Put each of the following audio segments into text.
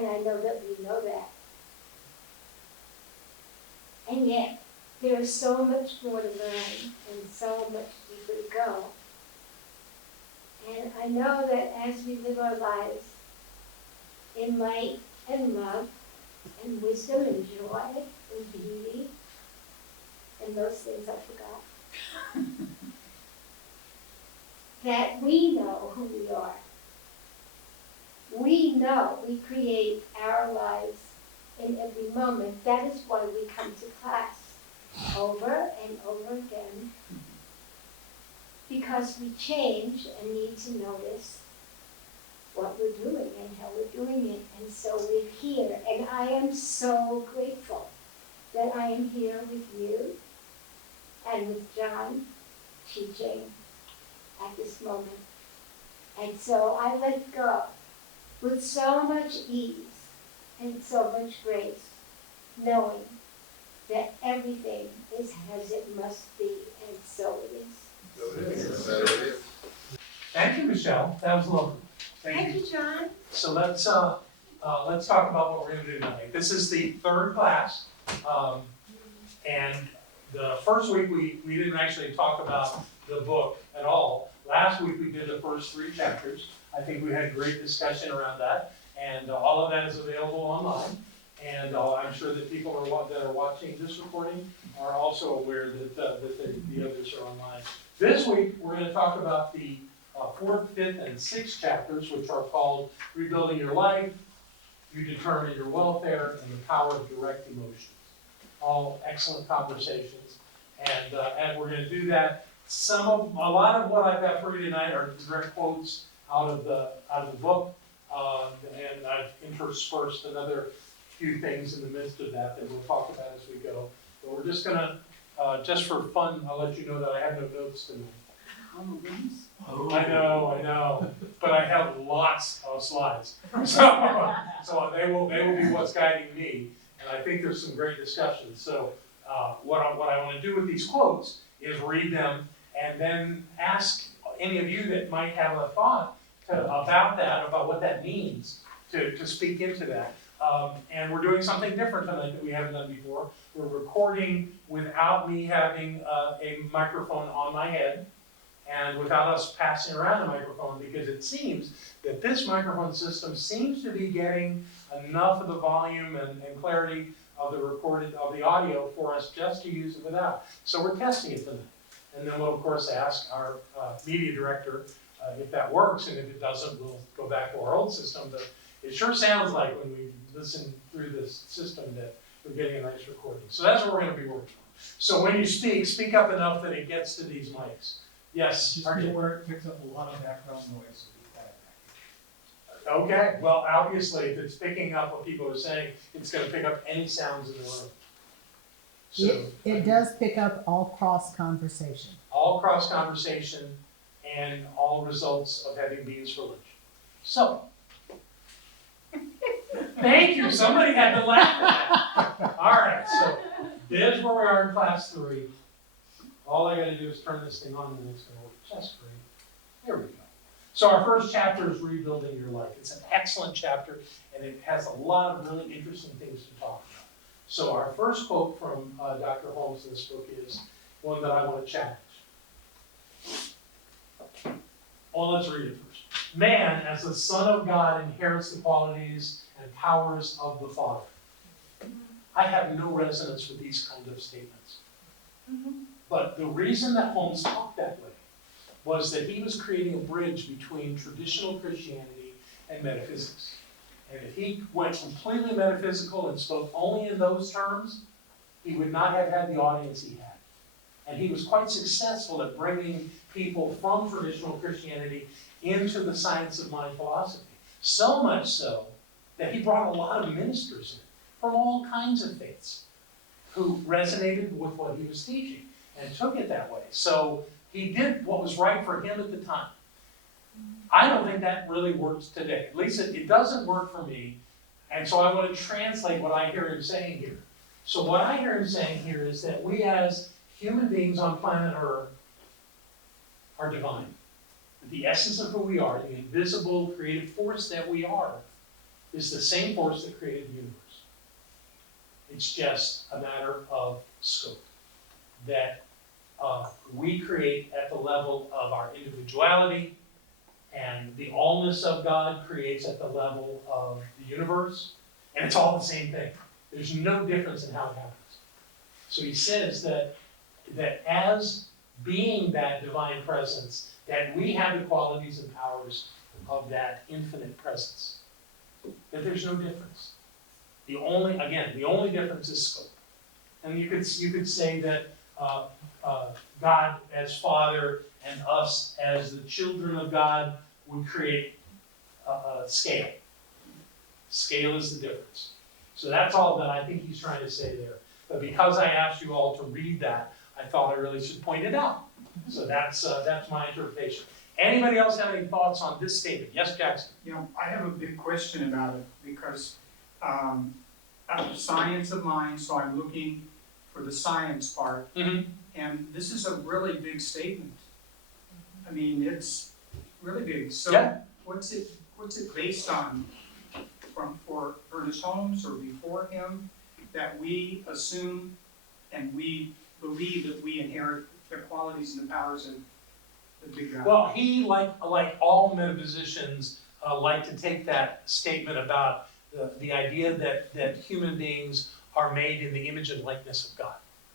And I know that we know that. And yet, there is so much more to learn and so much deeper to go. And I know that as we live our lives in light and love and wisdom and joy and beauty, and those things I forgot, that we know who we are. We know we create our lives in every moment. That is why we come to class over and over again, because we change and need to notice what we're doing and how we're doing it. And so we're here. And I am so grateful that I am here with you and with John teaching at this moment. And so I let go with so much ease and so much grace, knowing that everything is as it must be, and so it is. Thank you, Michelle. That was lovely. Thank you, John. So let's talk about what we're going to do tonight. This is the third class, and the first week we didn't actually talk about the book at all. Last week we did the first 3 chapters. I think we had a great discussion around that, and all of that is available online. And I'm sure that people that are watching this recording are also aware that the others are online. This week we're going to talk about the 4th, 5th, and 6th chapters, which are called Rebuilding Your Life, You Determine Your Welfare, and the Power of Direct Emotions. All excellent conversations, and we're going to do that. A lot of what I've got for you tonight are direct quotes out of the book, and I've interspersed another few things in the midst of that we'll talk about as we go. But we're just gonna, just for fun, I'll let you know that I have no notes tonight. Oh. I know, but I have lots of slides. So they will be what's guiding me, and I think there's some great discussions. So what I want to do with these quotes is read them and then ask any of you that might have a thought about what that means, to speak into that. And we're doing something different tonight that we haven't done before. We're recording without me having a microphone on my head, and without us passing around the microphone, because it seems that this microphone system seems to be getting enough of the volume and clarity of the audio for us just to use it without. So we're testing it tonight. And then we'll of course ask our media director if that works, and if it doesn't, we'll go back to our old system. But it sure sounds like when we listen through this system that we're getting a nice recording. So that's what we're going to be working on. So when you speak up enough that it gets to these mics. Yes? Just where it picks up a lot of background noise. Okay, well, obviously, if it's picking up what people are saying, it's going to pick up any sounds in the room. So, It does pick up all cross conversation. all cross conversation and all results of having beans for lunch. So, thank you. Somebody had to laugh at that. All right, so there's where we are in class 3. All I got to do is turn this thing on, and it's going to work just great. There we go. So our first chapter is Rebuilding Your Life. It's an excellent chapter, and it has a lot of really interesting things to talk about. So our first quote from Dr. Holmes in this book is one that I want to challenge. Well, let's read it first. Man, as the Son of God, inherits the qualities and powers of the Father. I have no resonance with these kind of statements. But the reason that Holmes talked that way was that he was creating a bridge between traditional Christianity and metaphysics. And if he went completely metaphysical and spoke only in those terms, he would not have had the audience he had. And he was quite successful at bringing people from traditional Christianity into the science of mind philosophy. So much so that he brought a lot of ministers in from all kinds of faiths who resonated with what he was teaching and took it that way. So he did what was right for him at the time. I don't think that really works today. At least it doesn't work for me. And so I want to translate what I hear him saying here. So what I hear him saying here is that we as human beings on planet Earth are divine. The essence of who we are, the invisible creative force that we are, is the same force that created the universe. It's just a matter of scope. That we create at the level of our individuality, and the allness of God creates at the level of the universe, and it's all the same thing. There's no difference in how it happens. So he says that as being that divine presence, that we have the qualities and powers of that infinite presence. That there's no difference. The only difference is scope. And you could say that God as Father and us as the children of God would create a scale. Scale is the difference. So that's all that I think he's trying to say there. But because I asked you all to read that, I thought I really should point it out. So that's my interpretation. Anybody else have any thoughts on this statement? Yes, Jackson? You know, I have a big question about it because I'm a science of mind, so I'm looking for the science part. Mm-hmm. And this is a really big statement. I mean, it's really big. So Yeah. what's it based on for Ernest Holmes or before him, that we assume and we believe that we inherit the qualities and the powers of the big God? Well, he, like all metaphysicians, like to take that statement about the idea that human beings are made in the image and likeness of God.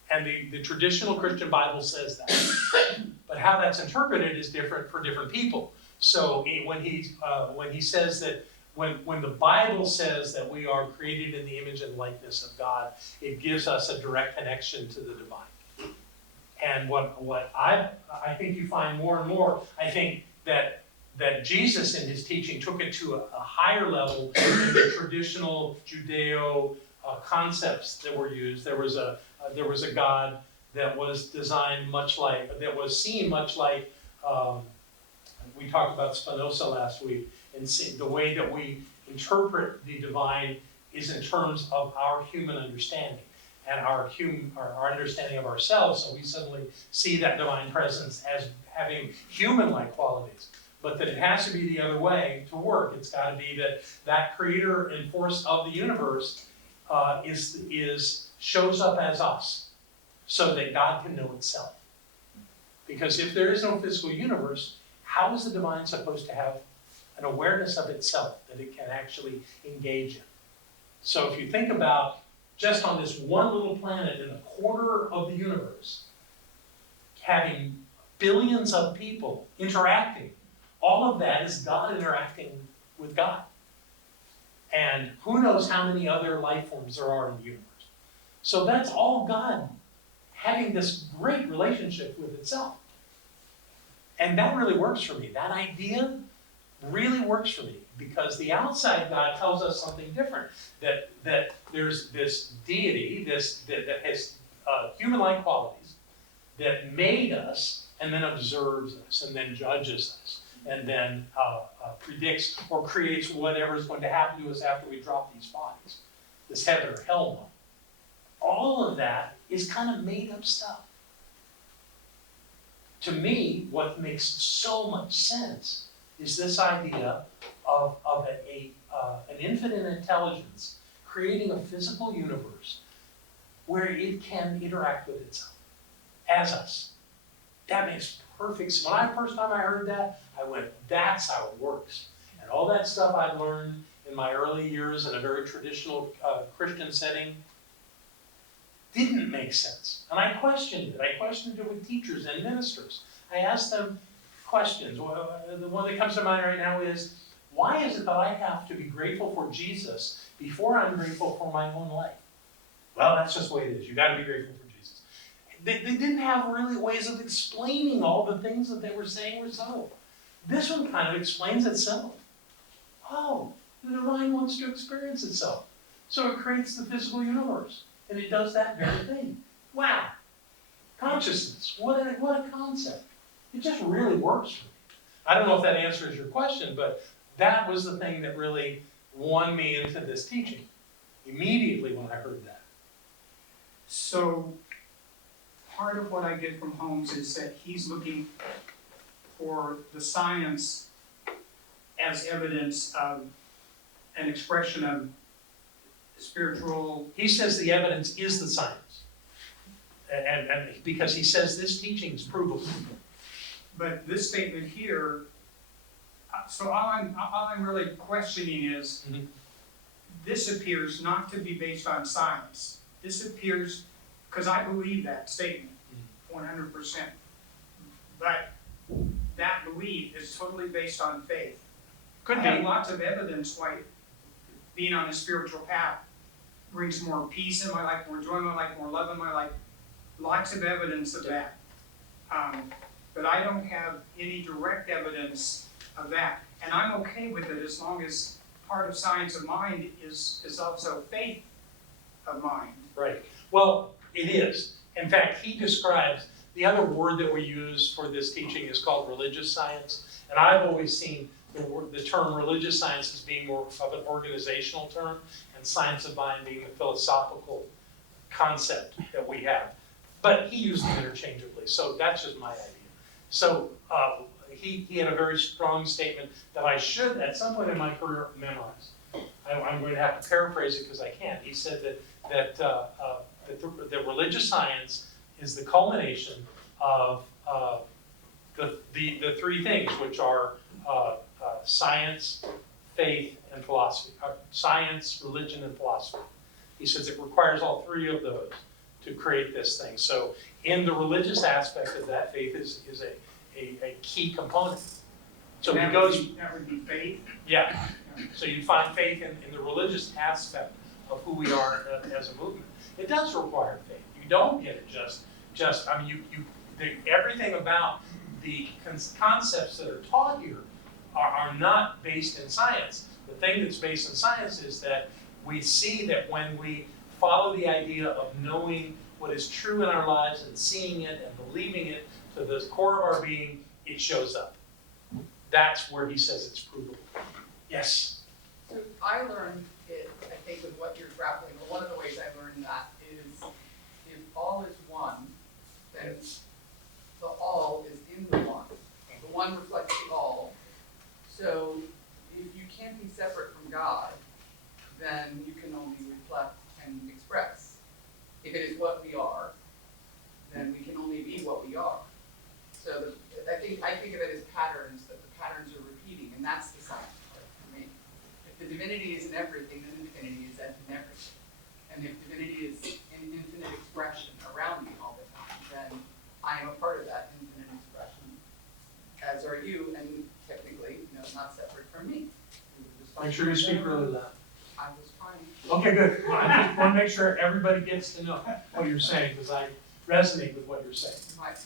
And the traditional Christian Bible says that. But how that's interpreted is different for different people. So when he says that, when the Bible says that we are created in the image and likeness of God, it gives us a direct connection to the divine. And what I think you find more and more, I think that Jesus in his teaching took it to a higher level than the traditional Judeo concepts that were used. There was a God that was designed that was seen much like, we talked about Spinoza last week, and the way that we interpret the divine is in terms of our human understanding and our understanding of ourselves. So we suddenly see that divine presence as having human-like qualities. But that it has to be the other way to work. It's got to be that creator and force of the universe shows up as us, so that God can know itself. Because if there is no physical universe, how is the divine supposed to have an awareness of itself that it can actually engage in? So if you think about just on this one little planet in a quarter of the universe, having billions of people interacting, all of that is God interacting with God. And who knows how many other life forms there are in the universe. So that's all God having this great relationship with itself. And that really works for me. That idea really works for me, because the outside God tells us something different. That there's this deity, that has human-like qualities, that made us and then observes us and then judges us and then predicts or creates whatever is going to happen to us after we drop these bodies, this heaven or hell one. All of that is kind of made up stuff. To me, what makes so much sense is this idea of an infinite intelligence creating a physical universe where it can interact with itself as us. That makes perfect sense. When first time I heard that, I went, that's how it works. And all that stuff I'd learned in my early years in a very traditional Christian setting didn't make sense. And I questioned it. I questioned it with teachers and ministers. I asked them questions. The one that comes to mind right now is, why is it that I have to be grateful for Jesus before I'm grateful for my own life? Well, that's just the way it is. You've got to be grateful for Jesus. They didn't have really ways of explaining all the things that they were saying were so. This one kind of explains itself. Oh, the divine wants to experience itself. So it creates the physical universe. And it does that very thing. Wow. Consciousness. What a concept. It just really works for me. I don't know if that answers your question, but that was the thing that really won me into this teaching immediately when I heard that. So part of what I get from Holmes is that he's looking for the science as evidence of an expression of spiritual, He says the evidence is the science. And because he says this teaching is provable. but this statement here, so all I'm really questioning is, Mhm. this appears not to be based on science. This appears, because I believe that statement, 100%. But that belief is totally based on faith. Could I have be. lots of evidence why being on a spiritual path brings more peace in my life, more joy in my life, more love in my life. Lots of evidence of that. But I don't have any direct evidence of that. And I'm okay with it as long as part of science of mind is also faith of mind. Right. Well, it is. In fact, he describes, the other word that we use for this teaching is called religious science. And I've always seen the term religious science as being more of an organizational term, and science of mind being the philosophical concept that we have. But he used them interchangeably, so that's just my idea. So he had a very strong statement that I should, at some point in my career, memorize. I'm going to have to paraphrase it because I can't. He said that the religious science is the culmination of the three things, which are science, faith, and philosophy. Science, religion, and philosophy. He says it requires all three of those to create this thing. So in the religious aspect of that, faith is a key component. So he goes, That would be faith. yeah. So you find faith in the religious aspect of who we are as a movement. It does require faith. You don't get it just I mean, everything about the concepts that are taught here are not based in science. The thing that's based in science is that we see that when we follow the idea of knowing what is true in our lives and seeing it and believing it to the core of our being, it shows up. That's where he says it's provable. Yes? So I learned it, I think, with what you're grappling with. One of the ways I learned that is if all is one, then the all is in the one. The one reflects the all. So if you can't be separate from God, then you can only reflect and express. If it is what we are, then we can only be what we are. So I think of it as patterns, that the patterns are repeating, and that's the science part for me. If the divinity is in everything, then the divinity is in everything. And if divinity is in infinite expression around me all the time, then I am a part of that infinite expression, as are you, and technically, not separate from me. Make sure you speak really loud. I was trying. Okay, good. I just want to make sure everybody gets to know what you're saying, because I resonate with what you're saying.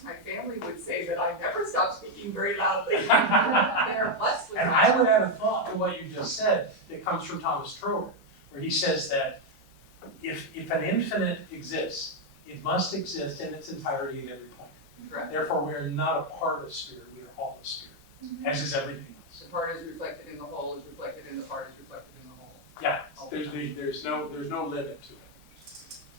My family would say that I never stop speaking very loudly. They're blessed with And that. I would add a thought to what you just said that comes from Thomas Trower, where he says that if an infinite exists, it must exist in its entirety at every point. Correct. Therefore, we are not a part of spirit, we are all of spirit, as is everything else. The part is reflected in the whole, is reflected in the part, is reflected in the whole. Yeah, there's no limit to it.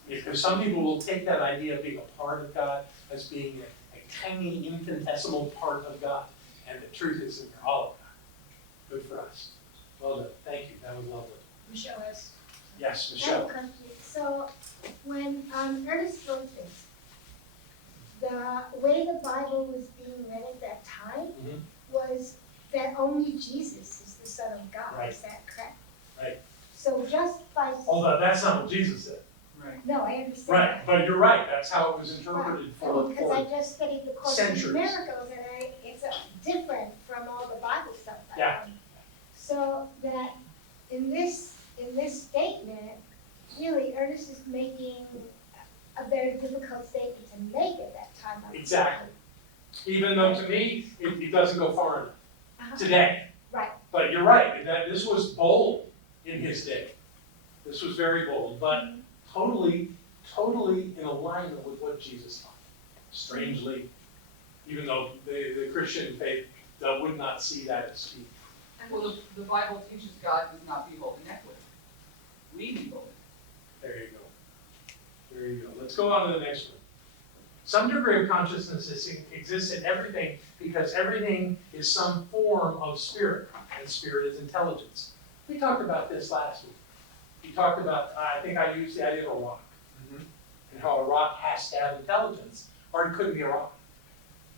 Because some people will take that idea of being a part of God as being a tiny infinitesimal part of God. And the truth is that we're all of God. Good for us. Well done. Thank you. That was lovely. Michelle has. Yes, I Michelle. have a question. So when Ernest wrote this, the way the Bible was being read at that time Mhm. was that only Jesus is the Son of God. Right. Is that correct? Right. So just by Although that's not what Jesus said. Right. no, I understand. Right, but you're right. That's how it was interpreted Right. for Because I just studied the Course centuries. of Miracles, and it's different from all the Bible stuff. Yeah. So that in this statement, really, Ernest is making a very difficult statement to make at that time. I would say. Exactly. Even though to me, it doesn't go far enough Uh-huh. today. Right. But you're right, that this was bold in his day. This was very bold, but totally in alignment with what Jesus taught. Strangely, even though the Christian faith would not see that as speaking. Well, the Bible teaches God does not behold inequity. We behold it. There you go. There you go. Let's go on to the next one. Some degree of consciousness exists in everything because everything is some form of spirit, and spirit is intelligence. We talked about this last week. We talked about, I think I used the idea of a rock. And how a rock has to have intelligence, or it couldn't be a rock.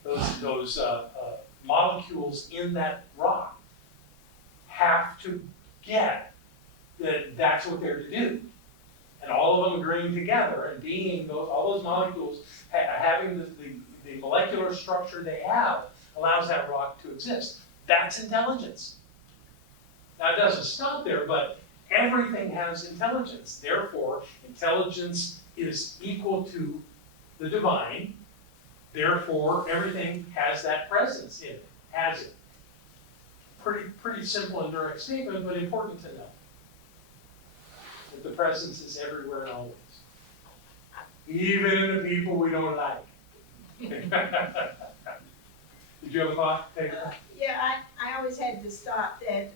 Those molecules in that rock have to get that that's what they're to do. And all of them agreeing together and being all those molecules having the molecular structure they have allows that rock to exist. That's intelligence. Now it doesn't stop there, but everything has intelligence. Therefore, intelligence is equal to the divine. Therefore, everything has that presence in it, has it. Pretty simple and direct statement, but important to know. That the presence is everywhere and always. Even in the people we don't like. Did you have a thought? Yeah, I always had this thought that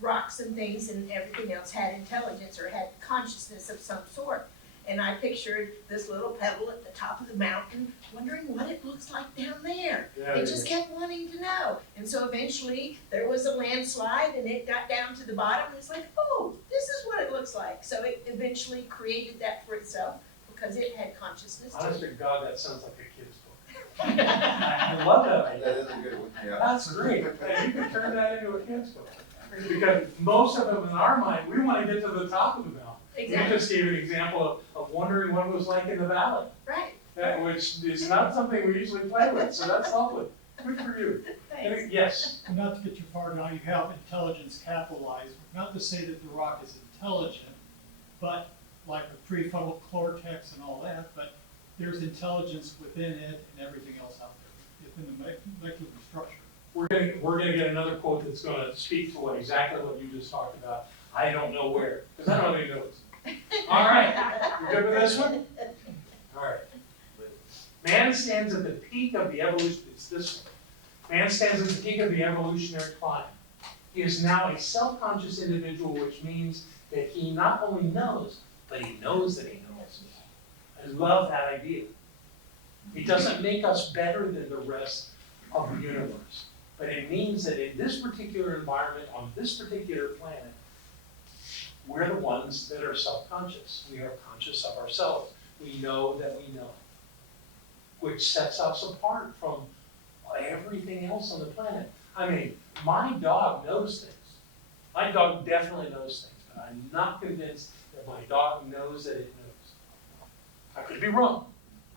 rocks and things and everything else had intelligence or had consciousness of some sort. And I pictured this little pebble at the top of the mountain, wondering what it looks like down there. Yeah, It just kept wanting to know. And so eventually there was a landslide and it got down to the bottom and it's like, oh, this is what it looks like. So it eventually created that for itself because it had consciousness too. Honest to God, that sounds like a kid's book. I love that idea. That is a good one, yeah. That's great. And you can turn that into a kid's book. Because most of them in our mind, we want to get to the top of the mountain. Exactly. You just gave an example of wondering what it was like in the valley, Right. which is not something we usually play with, so that's lovely. Good for you. Thanks. Yes, Not to get too far now, you have intelligence capitalized, not to say that the rock is intelligent, but like a prefrontal cortex and all that, but there's intelligence within it and everything else out there, within the molecular structure. we're gonna get another quote that's gonna speak to exactly what you just talked about. I don't know where, because I don't have any notes. All right, you good with this one? All right. Man stands at the peak of the evolution, it's this one. Man stands at the peak of the evolutionary climb. He is now a self-conscious individual, which means that he not only knows, but he knows that he knows. I love that idea. It doesn't make us better than the rest of the universe, but it means that in this particular environment, on this particular planet, we're the ones that are self-conscious. We are conscious of ourselves. We know that we know, which sets us apart from everything else on the planet. I mean, my dog knows things. My dog definitely knows things, but I'm not convinced that my dog knows that it knows. I could be wrong,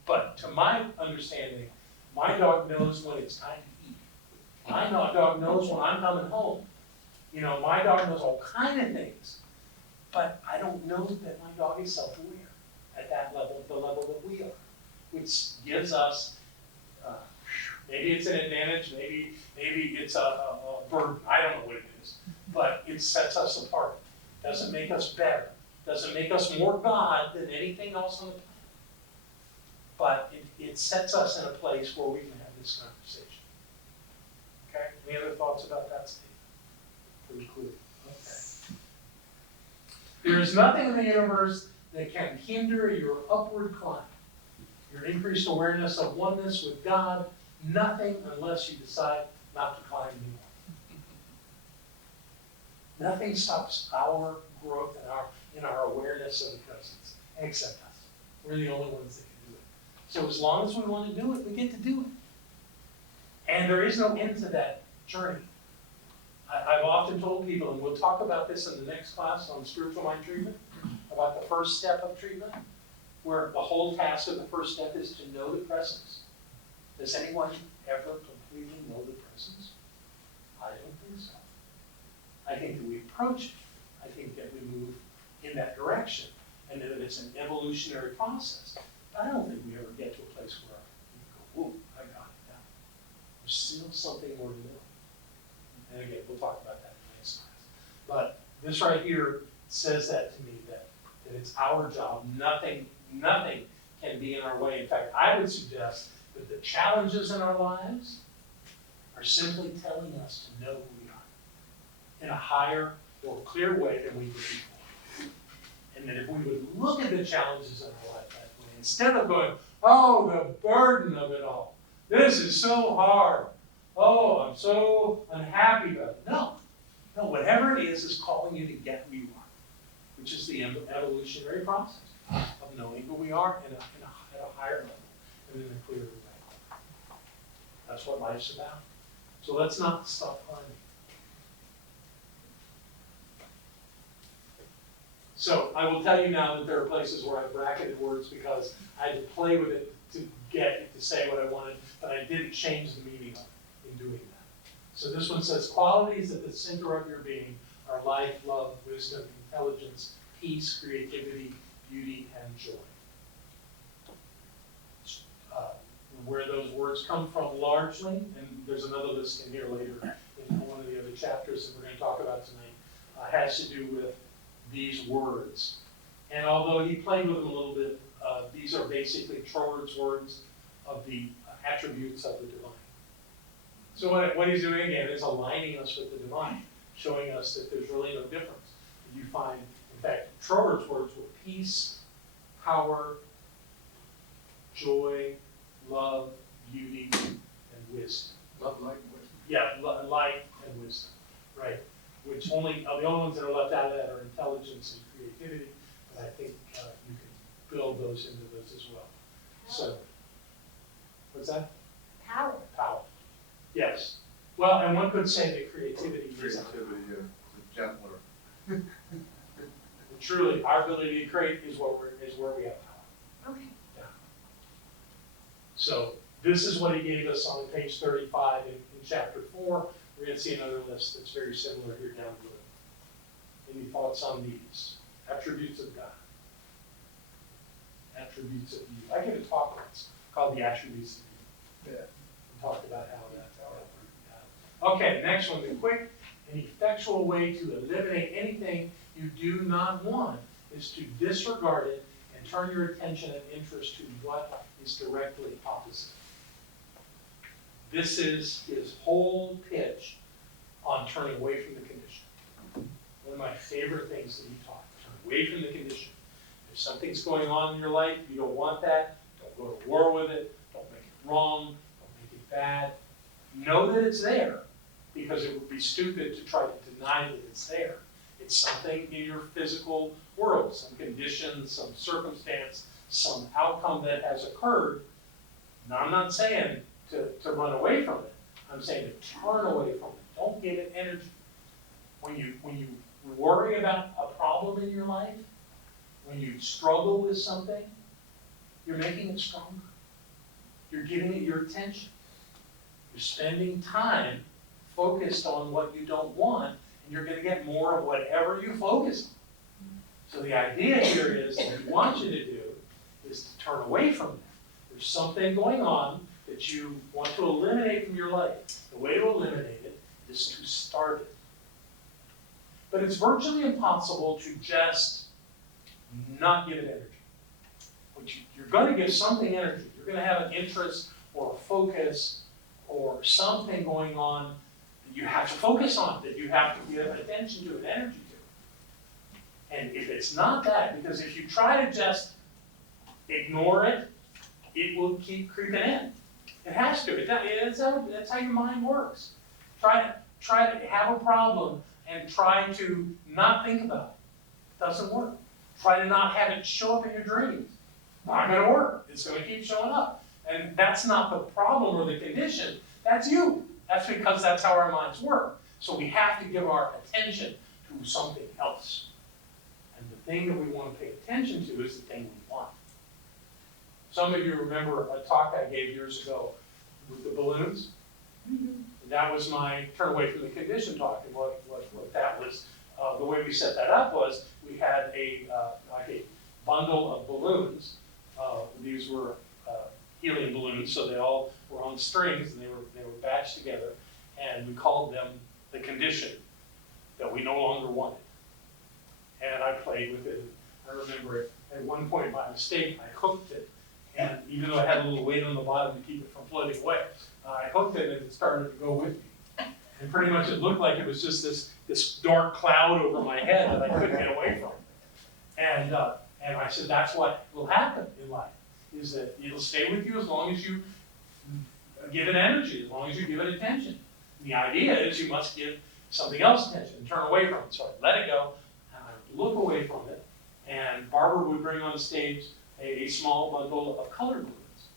but to my understanding, my dog knows when it's time to eat. My dog knows when I'm coming home. You know, my dog knows all kinds of things, but I don't know that my dog is self-aware at that level, the level that we are, which gives us, maybe it's an advantage, maybe it's a burden, I don't know what it is, but it sets us apart. Doesn't make us better, doesn't make us more God than anything else on the planet. But it sets us in a place where we can have this conversation. Okay, any other thoughts about that statement? Pretty clear. Okay. There is nothing in the universe that can hinder your upward climb, your increased awareness of oneness with God, nothing unless you decide not to climb anymore. Nothing stops our growth in our awareness of the presence, except us. We're the only ones that can do it. So as long as we want to do it, we get to do it. And there is no end to that journey. I've often told people, and we'll talk about this in the next class on spiritual mind treatment, about the first step of treatment, where the whole task of the first step is to know the presence. Does anyone ever completely know the presence? I don't think so. I think that we approach it. I think that we move in that direction, and that it's an evolutionary process. But I don't think we ever get to a place where we go, whoa, I got it now. There's still something more to know. And again, we'll talk about that in the next class. But this right here says that to me, that it's our job. Nothing can be in our way. In fact, I would suggest that the challenges in our lives are simply telling us to know who we are in a higher, more clear way than we did before. And that if we would look at the challenges in our life that way, instead of going, oh, the burden of it all. This is so hard. Oh, I'm so unhappy about it. No. No, whatever it is calling you to get who you are, which is the evolutionary process of knowing who we are at a higher level and in a clearer way. That's what life's about. So let's not stop climbing. So I will tell you now that there are places where I bracketed words because I had to play with it to get it to say what I wanted, but I didn't change the meaning of it in doing that. So this one says, qualities at the center of your being are life, love, wisdom, intelligence, peace, creativity, beauty, and joy. Where those words come from largely, and there's another list in here later in one of the other chapters that we're going to talk about tonight, has to do with these words. And although he played with them a little bit, these are basically Trower's words of the attributes of the divine. So what he's doing again is aligning us with the divine, showing us that there's really no difference. You find, in fact, Trower's words were peace, power, joy, love, beauty, and wisdom. Love, light, and wisdom. Yeah, life and wisdom, right? Which the only ones that are left out of that are intelligence and creativity, but I think you can build those into those as well. So, what's that? Power. Power. Yes. Well, and one could say that creativity is Creativity, yeah, gentler. truly our ability to create is where we have power. Okay. So this is what he gave us on page 35 in chapter 4. We're going to see another list that's very similar here down below. Any thoughts on these? Attributes of God. Attributes of you. I gave a talk once called the Attributes of you. Yeah. We talked about how that worked. Okay, next one. The quick and effectual way to eliminate anything you do not want is to disregard it and turn your attention and interest to what is directly opposite. This is his whole pitch on turning away from the condition. One of my favorite things that he taught, turn away from the condition. If something's going on in your life, you don't want that, don't go to war with it, don't make it wrong, don't make it bad. Know that it's there, because it would be stupid to try to deny that it's there. It's something in your physical world, some condition, some circumstance, some outcome that has occurred. Now, I'm not saying to run away from it. I'm saying to turn away from it. Don't give it energy. When you worry about a problem in your life, when you struggle with something, you're making it stronger. You're giving it your attention. You're spending time focused on what you don't want, and you're going to get more of whatever you focus on. So the idea here is that he wants you to do is to turn away from that. There's something going on that you want to eliminate from your life. The way to eliminate it is to start it. But it's virtually impossible to just not give it energy. But you're going to give something energy. You're going to have an interest or a focus or something going on that you have to focus on, that you have to give attention to and energy to. And if it's not that, because if you try to just ignore it, it will keep creeping in. It has to. That's how your mind works. Try to have a problem and try to not think about it. It doesn't work. Try to not have it show up in your dreams. Not going to work. It's going to keep showing up. And that's not the problem or the condition. That's you. That's because that's how our minds work. So we have to give our attention to something else. And the thing that we want to pay attention to is the thing we want. Some of you remember a talk I gave years ago with the balloons. Mm-hmm. That was my turn away from the condition talk. And what that was, the way we set that up was we had a bundle of balloons. These were helium balloons, so they all were on strings and they were batched together. And we called them the condition that we no longer wanted. And I played with it. I remember it at one point by mistake, I hooked it. And even though I had a little weight on the bottom to keep it from floating away, I hooked it and it started to go with me. And pretty much it looked like it was just this dark cloud over my head that I couldn't get away from. And I said, that's what will happen in life, is that it'll stay with you as long as you give it energy, as long as you give it attention. And the idea is you must give something else attention and turn away from it. So I let it go, and I would look away from it, and Barbara would bring on stage a small bundle of colored balloons.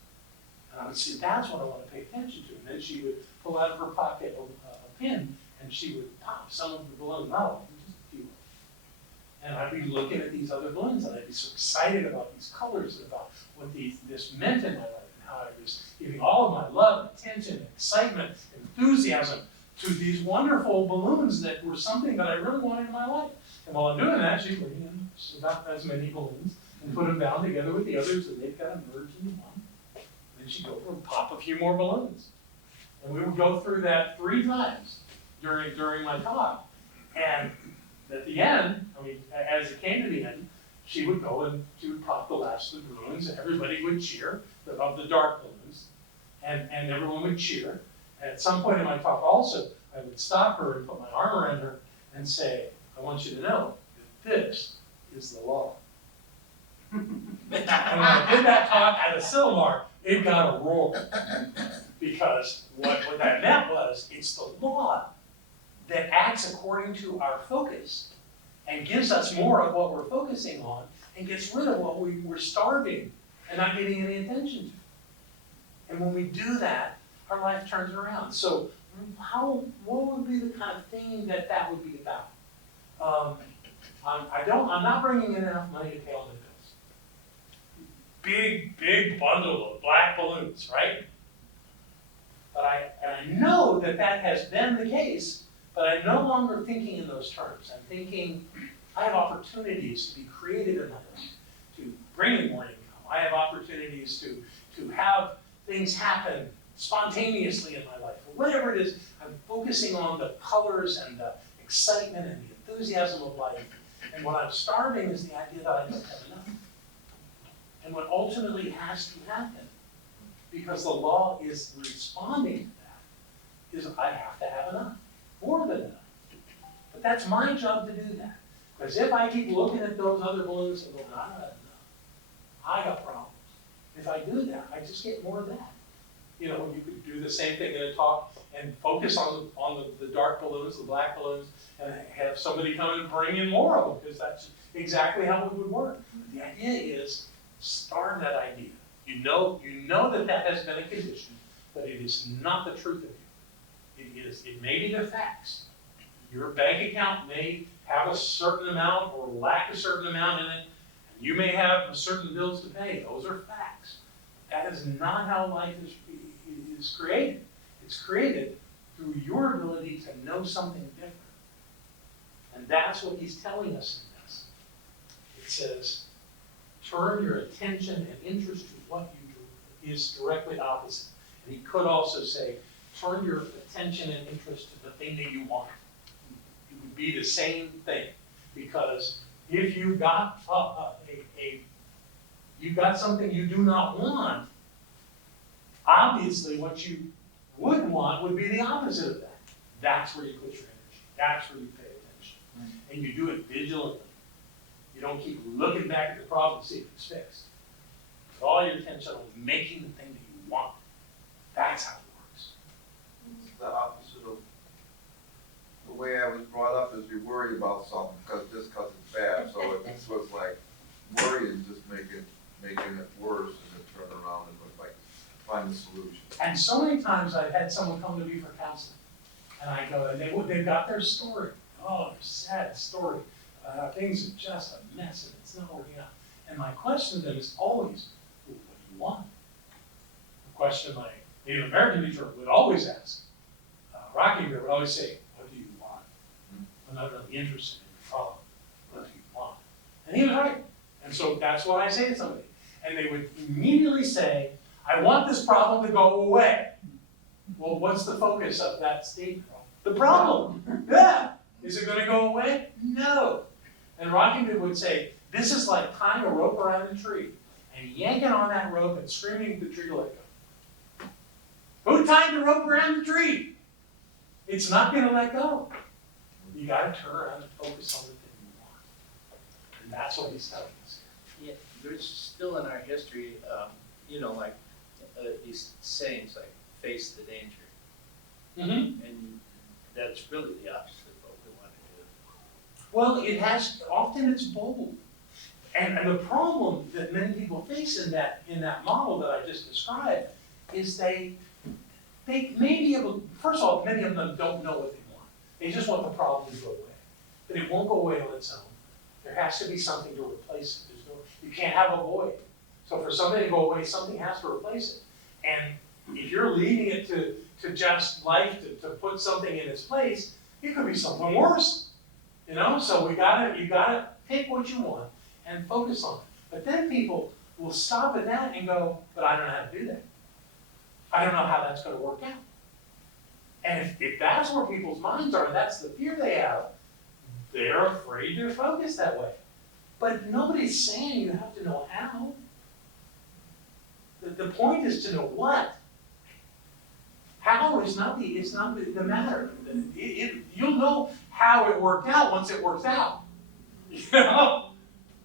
And I would say, that's what I want to pay attention to. And then she would pull out of her pocket a pin, and she would pop some of the balloons, not all, just a few. And I'd be looking at these other balloons, and I'd be so excited about these colors and about what this meant in my life, and how I was giving all of my love, attention, excitement, enthusiasm to these wonderful balloons that were something that I really wanted in my life. And while I'm doing that, she'd bring in about as many balloons and put them down together with the others, and they'd kind of merge into one. And then she'd go and pop a few more balloons. And we would go through that 3 times during my talk. And at the end, I mean, as it came to the end, she would go and she would pop the last of the balloons, and everybody would cheer, of the dark balloons, and everyone would cheer. And at some point in my talk also, I would stop her and put my arm around her and say, I want you to know that this is the law. And when I did that talk at a Silmar, it got a roar. Because what that meant was, it's the law that acts according to our focus and gives us more of what we're focusing on and gets rid of what we're starving and not getting any attention to. And when we do that, our life turns around. So what would be the kind of thing that would be about? I'm not bringing in enough money to pay all the bills. Big bundle of black balloons, right? But I know that has been the case, but I'm no longer thinking in those terms. I'm thinking, I have opportunities to be creative in my life, to bring in more income. I have opportunities to have things happen spontaneously in my life. Or whatever it is, I'm focusing on the colors and the excitement and the enthusiasm of life. And what I'm starving is the idea that I don't have enough. And what ultimately has to happen, because the law is responding to that, is I have to have enough, more than enough. But that's my job to do that. Because if I keep looking at those other balloons and going, I don't have enough, I got problems. If I do that, I just get more of that. You know, you could do the same thing in a talk and focus on the dark balloons, the black balloons, and have somebody come and bring in more of them, because that's exactly how it would work. The idea is, starve that idea. You know that has been a condition, but it is not the truth of you. It may be the facts. Your bank account may have a certain amount or lack a certain amount in it. And you may have certain bills to pay. Those are facts. That is not how life is created. It's created through your ability to know something different. And that's what he's telling us in this. It says, turn your attention and interest to what you do is directly opposite. And he could also say, turn your attention and interest to the thing that you want. It would be the same thing. Because if you've got you've got something you do not want, obviously what you would want would be the opposite of that. That's where you put your energy. That's where you pay attention. And you do it vigilantly. You don't keep looking back at the problem to see if it's fixed. Put all your attention on making the thing that you want. That's how it works. It's the opposite of the way I was brought up, is you worry about something because it's bad. So this was like, worry is just making it worse, and then turn around and like find the solution. And so many times I've had someone come to me for counseling, and I go, and they've got their story. Oh, their sad story. Things are just a mess, and it's not working out. And my question to them is always, well, what do you want? The question my Native American teacher would always ask, Rocky Bear would always say, what do you want? I'm not really interested in your problem. What do you want? And he was right. And so that's what I say to somebody. And they would immediately say, I want this problem to go away. Well, what's the focus of that statement? The problem. Yeah. Is it going to go away? No. And Rockingham would say, this is like tying a rope around a tree and yanking on that rope and screaming at the tree to let go. Who tied the rope around the tree? It's not going to let go. You got to turn around and focus on the thing you want. And that's what he's telling us here. Yeah, there's still in our history, like these sayings like face the danger. Mm-hmm. And that's really the opposite Well, often it's bold. And the problem that many people face in that model that I just described is they may be able, first of all, many of them don't know what they want. They just want the problem to go away. But it won't go away on its own. There has to be something to replace it. You can't have a void. So for something to go away, something has to replace it. And if you're leaving it to just life to put something in its place, it could be something worse. So you gotta pick what you want and focus on it. But then people will stop at that and go, but I don't know how to do that. I don't know how that's gonna work out. And if that's where people's minds are, and that's the fear they have, they're afraid to focus that way. But nobody's saying you have to know how. The point is to know what. How is not the matter. You'll know how it worked out once it works out.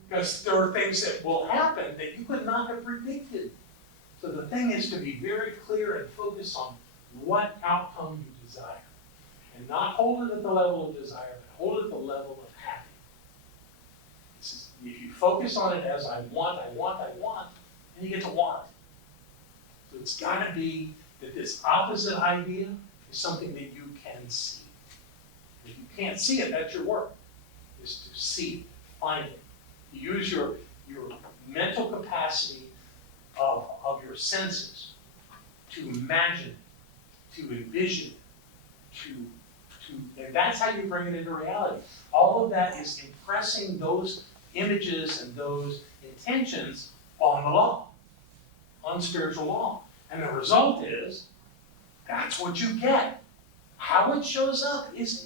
Because there are things that will happen that you could not have predicted. So the thing is to be very clear and focus on what outcome you desire. And not hold it at the level of desire, but hold it at the level of happiness. If you focus on it as I want, then you get to want. So it's got to be that this opposite idea is something that you can see. If you can't see it, that's your work, is to see it, find it. Use your mental capacity of your senses to imagine it, to envision it, and that's how you bring it into reality. All of that is impressing those images and those intentions on the law, on spiritual law. And the result is, that's what you get. How it shows up is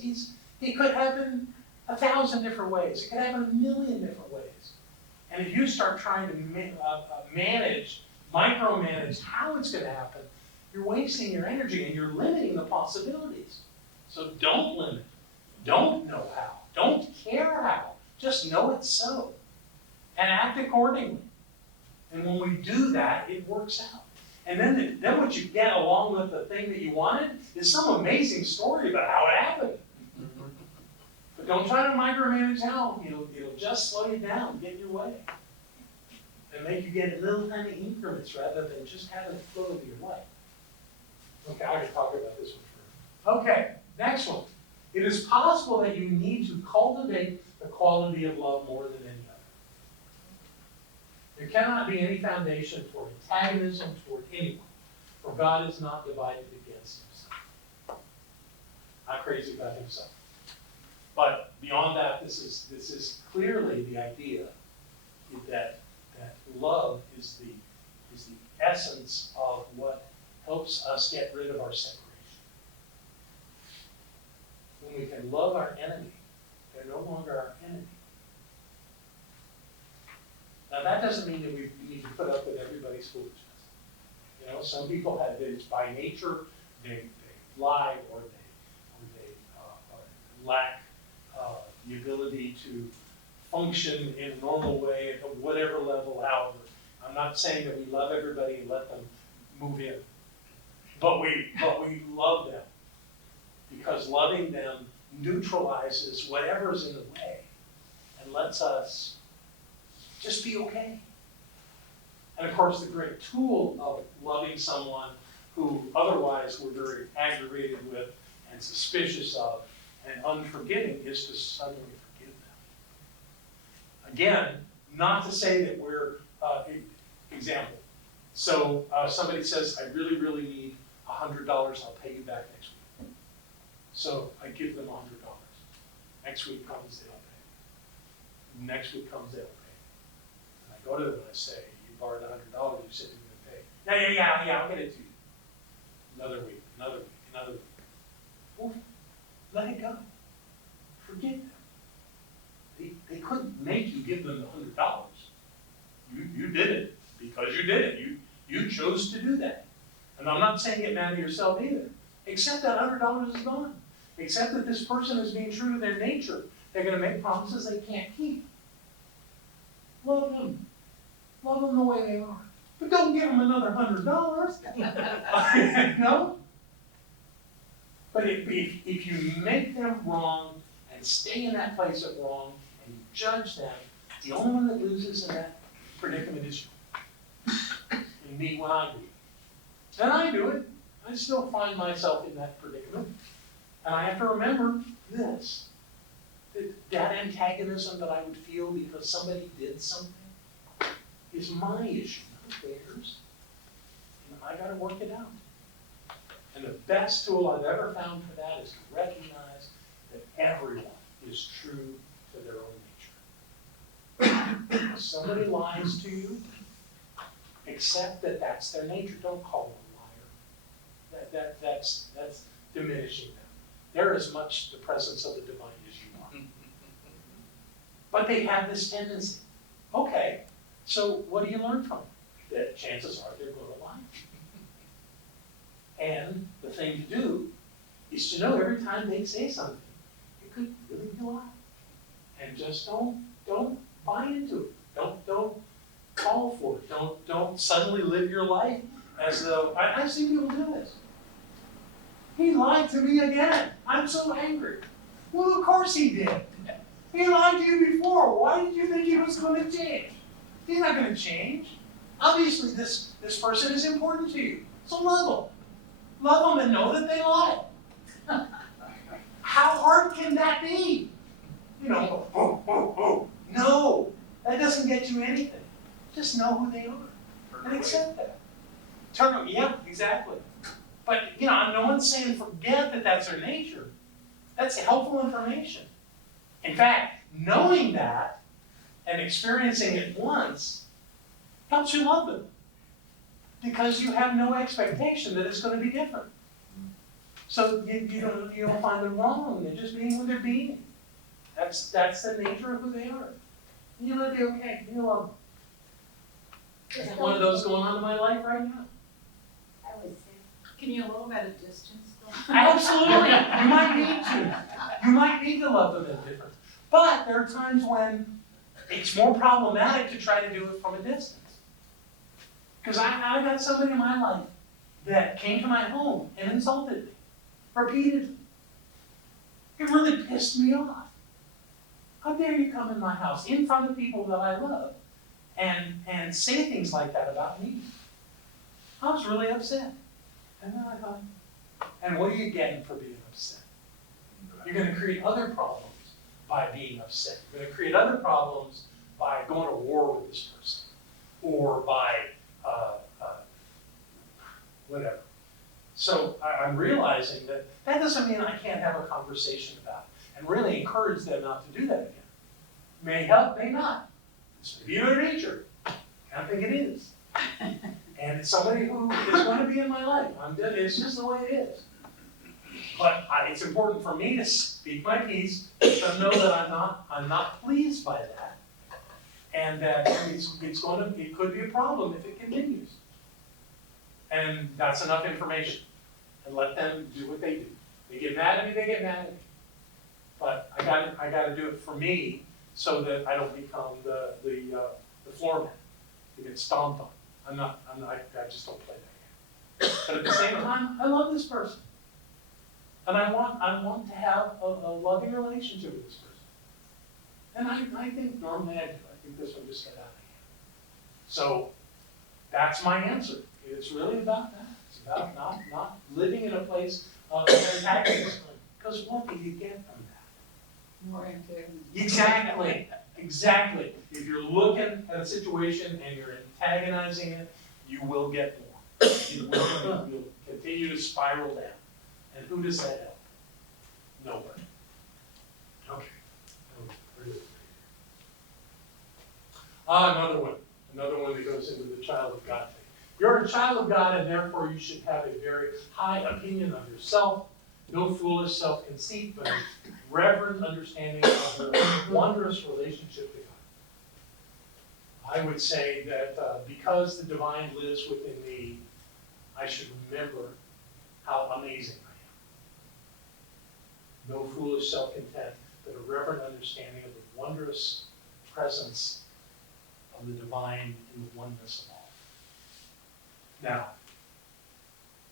it could happen 1,000 different ways. It could happen 1,000,000 different ways. And if you start trying to micromanage how it's going to happen, you're wasting your energy and you're limiting the possibilities. So don't limit. Don't know how. Don't care how. Just know it's so. And act accordingly. And when we do that, it works out. And then what you get along with the thing that you wanted is some amazing story about how it happened. But don't try to micromanage how. It'll just slow you down, get in your way. And make you get little tiny increments rather than just having it flow over your life. Okay, I can talk about this one first. Okay, next one. It is possible that you need to cultivate the quality of love more than any other. There cannot be any foundation for antagonism toward anyone, for God is not divided against himself. Not crazy about himself. But beyond that, this is clearly the idea that love is the essence of what helps us get rid of our separation. When we can love our enemy, they're no longer our enemy. Now that doesn't mean that we need to put up with everybody's foolishness. Some people have it by nature, they lie or they lack the ability to function in a normal way at whatever level, however. I'm not saying that we love everybody and let them move in, but we love them because loving them neutralizes whatever's in the way and lets us just be okay. And of course, the great tool of loving someone who otherwise we're very aggravated with and suspicious of and unforgiving is to suddenly forgive them. Again, not to say that we're, example. So somebody says, I really, really need $100, I'll pay you back next week. So I give them $100. Next week comes, they don't pay. Next week comes, they don't pay. And I go to them and I say, you borrowed $100, you said you were going to pay. Yeah, I'll get it to you. Another week. Well, let it go. Forget them. They couldn't make you give them the $100. You did it because you did it. You chose to do that. And I'm not saying get mad at yourself either. Accept that $100 is gone. Accept that this person is being true to their nature. They're going to make promises they can't keep. Love them. Love them the way they are. But don't give them another $100. No? But if you make them wrong and and stay in that place of wrong and you judge them, the only one that loses in that predicament is you. And me when I do it. And I do it. I still find myself in that predicament. And I have to remember this. That antagonism that I would feel because somebody did something is my issue, not theirs. And I gotta work it out. And the best tool I've ever found for that is to recognize that everyone is true to their own nature. If somebody lies to you, accept that that's their nature. Don't call them a liar. That's diminishing them. They're as much the presence of the divine as you are. But they have this tendency. Okay, so what do you learn from it? That chances are they're going to lie. And the thing to do is to know every time they say something, it could really be a lie. And just don't buy into it. Don't call for it. Don't suddenly live your life as though, I see people do this. He lied to me again. I'm so angry. Well, of course he did. He lied to you before. Why did you think he was going to change? He's not going to change. Obviously, this person is important to you. So love them. Love them and know that they lie. How hard can that be? You know, oh. No, that doesn't get you anything. Just know who they are and accept that. Yeah, exactly. But, you know, no one's saying forget that that's their nature. That's helpful information. In fact, knowing that and experiencing it once helps you love them. Because you have no expectation that it's going to be different. So you don't find them wrong. They're just being who they're being. That's the nature of who they are. And you're going to be okay. You love them. I have one of those going on in my life right now. I would say. Can you love them at a distance though? Absolutely. You might need to. You might need to love them at a difference. But there are times when it's more problematic to try to do it from a distance. Because I got somebody in my life that came to my home and insulted me repeatedly. It really pissed me off. How dare you come in my house in front of people that I love and say things like that about me? I was really upset. And then I thought, and what are you getting for being upset? You're going to create other problems by being upset. You're going to create other problems by going to war with this person or by whatever. So I'm realizing that doesn't mean I can't have a conversation about it and really encourage them not to do that again. May help, may not. It's maybe their nature. I don't think it is. And it's somebody who is going to be in my life. It's just the way it is. But it's important for me to speak my piece, to know that I'm not pleased by that, and that it could be a problem if it continues. And that's enough information. And let them do what they do. They get mad at me, they get mad at me. But I gotta do it for me so that I don't become the floor man to get stomped on. I just don't play that game. But at the same time, I love this person. And I want to have a loving relationship with this person. And I think normally I do. I think this one just got out of hand. So that's my answer. It's really about that. It's about not living in a place of antagonism. Because what do you get from that? More antagonism. Exactly. If you're looking at a situation and you're antagonizing it, you will get more. You'll continue to spiral down. And who does that help? Nobody. Okay. Another one that goes into the child of God thing. You're a child of God, and therefore you should have a very high opinion of yourself. No foolish self-conceit, but a reverent understanding of your wondrous relationship to God. I would say that because the divine lives within me, I should remember how amazing I am. No foolish self-content, but a reverent understanding of the wondrous presence of the divine in the oneness of all. Now,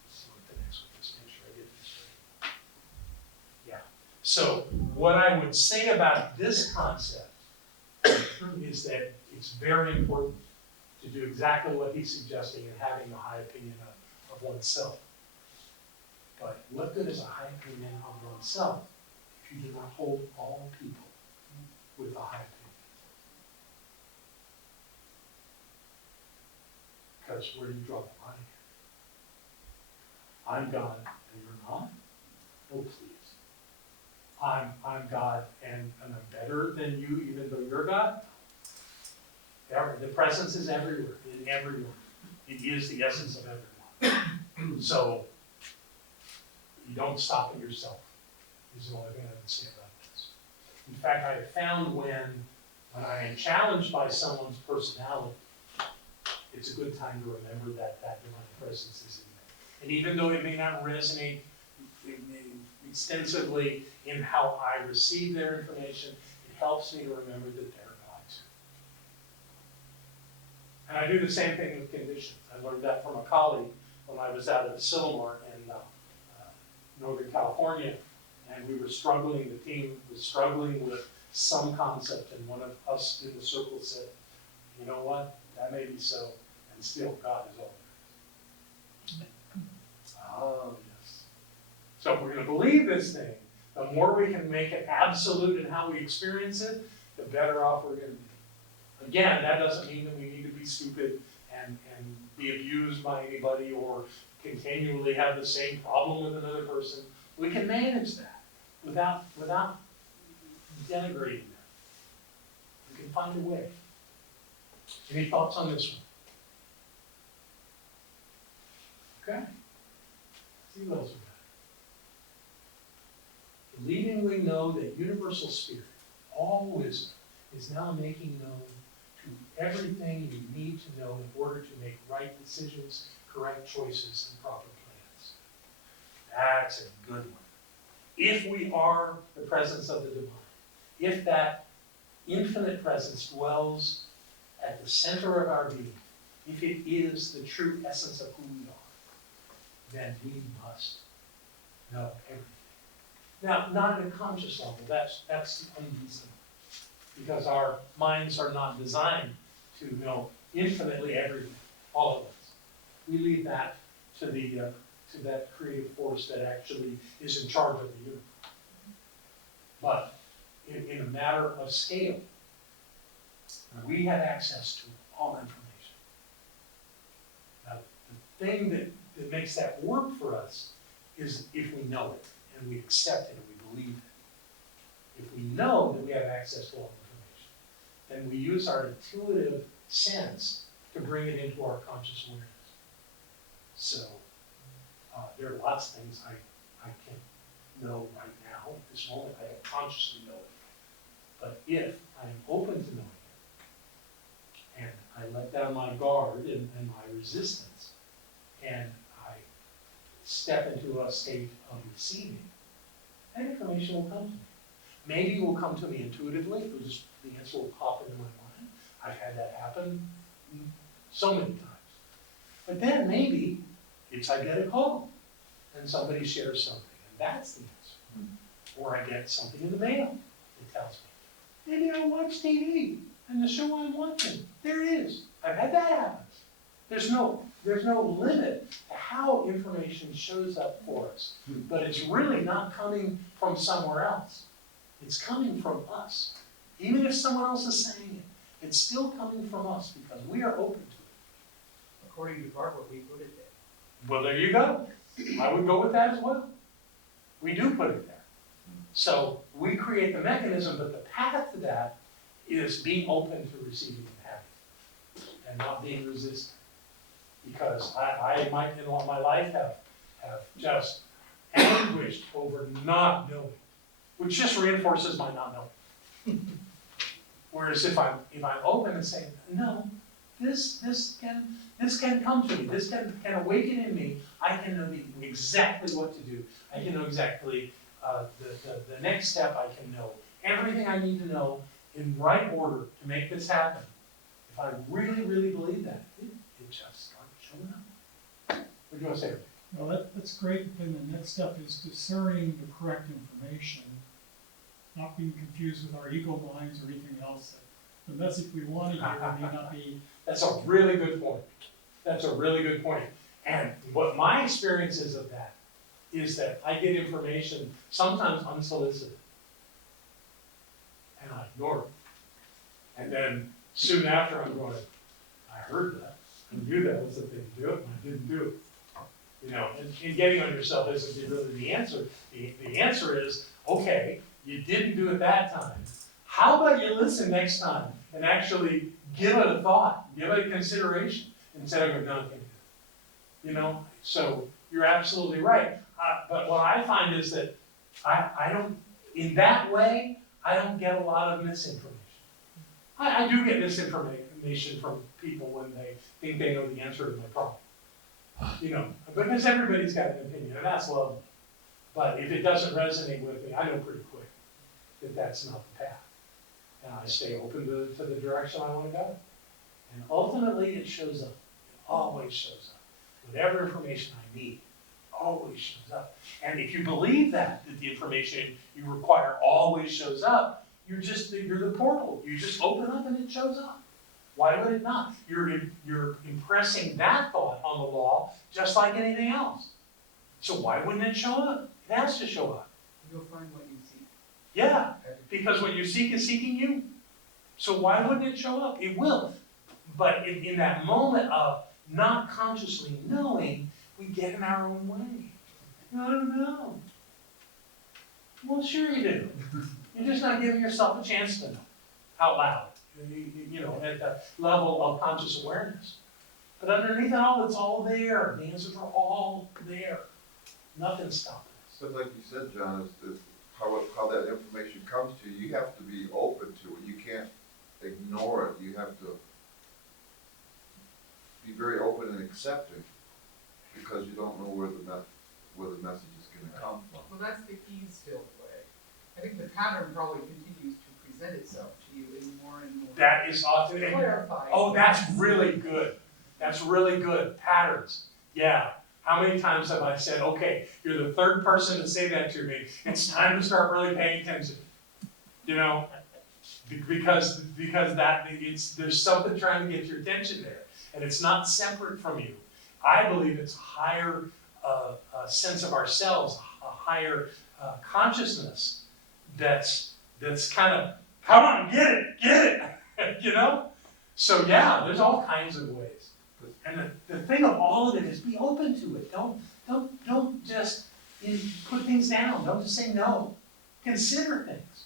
let's look at the next one. Let's make sure I get this right. Yeah. So what I would say about this concept is that it's very important to do exactly what he's suggesting and having a high opinion of oneself. But what good is a high opinion of oneself if you do not hold all people with a high opinion? Because where do you draw the line here? I'm God and you're not? Oh, please. I'm God and I'm better than you even though you're God? The presence is everywhere, in everyone. It is the essence of everyone. So, you don't stop at yourself, is the only thing I would say about this. In fact, I have found when I am challenged by someone's personality, it's a good time to remember that divine presence is in there. And even though it may not resonate extensively in how I receive their information, it helps me to remember that they're God's. And I do the same thing with conditions. I learned that from a colleague when I was out at Silmar in Northern California, and we were struggling, the team was struggling with some concept, and one of us in the circle said, you know what, that may be so, and still God is all there is. Oh, yes. So if we're going to believe this thing, the more we can make it absolute in how we experience it, the better off we're going to be. Again, that doesn't mean that we need to be stupid and be abused by anybody or continually have the same problem with another person. We can manage that without denigrating them. We can find a way. Any thoughts on this one? Okay. See what else we got. Believing we know that universal spirit, all wisdom, is now making known to everything you need to know in order to make right decisions, correct choices, and proper plans. That's a good one. If we are the presence of the divine, if that infinite presence dwells at the center of our being, if it is the true essence of who we are, then we must know everything. Now, not at a conscious level, that's unreasonable, because our minds are not designed to know infinitely everything, all of us. We leave that to that creative force that actually is in charge of the universe. But in a matter of scale, we have access to all information. Now, the thing that makes that work for us is if we know it, and we accept it, and we believe it. If we know that we have access to all information, then we use our intuitive sense to bring it into our conscious awareness. So, there are lots of things I can't know right now, at this moment. I don't consciously know it. But if I am open to knowing it, and I let down my guard and my resistance, and I step into a state of receiving, that information will come to me. Maybe it will come to me intuitively, the answer will pop into my mind. I've had that happen so many times. But then maybe I get a call, and somebody shares something, and that's the answer. Or I get something in the mail that tells me, maybe I watch TV, and the show I'm watching, there it is. I've had that happen. There's no limit to how information shows up for us. But it's really not coming from somewhere else. It's coming from us. Even if someone else is saying it, it's still coming from us because we are open to it. According to Barbara, we put it there. Well, there you go. I would go with that as well. We do put it there. So we create the mechanism, but the path to that is being open to receiving and having, and not being resistant. Because I might in my life have just anguished over not knowing, which just reinforces my not knowing. Whereas if I'm open and saying, no, this can come to me, this can awaken in me, I can know exactly what to do. I can know exactly the next step. I can know everything I need to know in right order to make this happen. If I really, really believe that, it just starts showing up. What do you want to say? Well, that's great, but then the next step is discerning the correct information not being confused with our ego minds or anything else. The message we want to hear may not be. That's a really good point. That's a really good point. And what my experience is of that is that I get information sometimes unsolicited. And I ignore it. And then soon after I'm going, I heard that. I knew that was the thing to do it, and I didn't do it. You know, and getting on yourself isn't really the answer. The answer is, okay, you didn't do it that time. How about you listen next time and actually give it a thought, give it a consideration, instead of not thinking it. You know, so you're absolutely right. But what I find is that I don't, in that way, I don't get a lot of misinformation. I do get misinformation from people when they think they know the answer to my problem. You know, because everybody's got an opinion, and that's lovely. But if it doesn't resonate with me, I know pretty quick that that's not the path. And I stay open to the direction I want to go. And ultimately, it shows up. It always shows up. Whatever information I need, always shows up. And if you believe that the information you require always shows up, you're the portal. You just open up and it shows up. Why would it not? You're impressing that thought on the law just like anything else. So why wouldn't it show up? It has to show up. You'll find what you seek. Yeah, because what you seek is seeking you. So why wouldn't it show up? It will. But in that moment of not consciously knowing, we get in our own way. I don't know. Well, sure you do. You're just not giving yourself a chance to know out loud. You know, at the level of conscious awareness. But underneath it all, it's all there. The answers are all there. Nothing's stopping us. So like you said, John, is how that information comes to you, you have to be open to it. You can't ignore it. You have to be very open and accepting, because you don't know where the message is going to come from. Well, that's the ease-filled way. I think the pattern probably continues to present itself to you in more and more. That is often. Clarifying. Oh, that's really good. That's really good. Patterns. Yeah. How many times have I said, okay, you're the third person to say that to me. It's time to start really paying attention. You know, because there's something trying to get your attention there, and it's not separate from you. I believe it's a higher sense of ourselves, a higher consciousness that's kind of, come on, get it, you know? So yeah, there's all kinds of ways. And the thing of all of it is be open to it. Don't just put things down. Don't just say no. Consider things.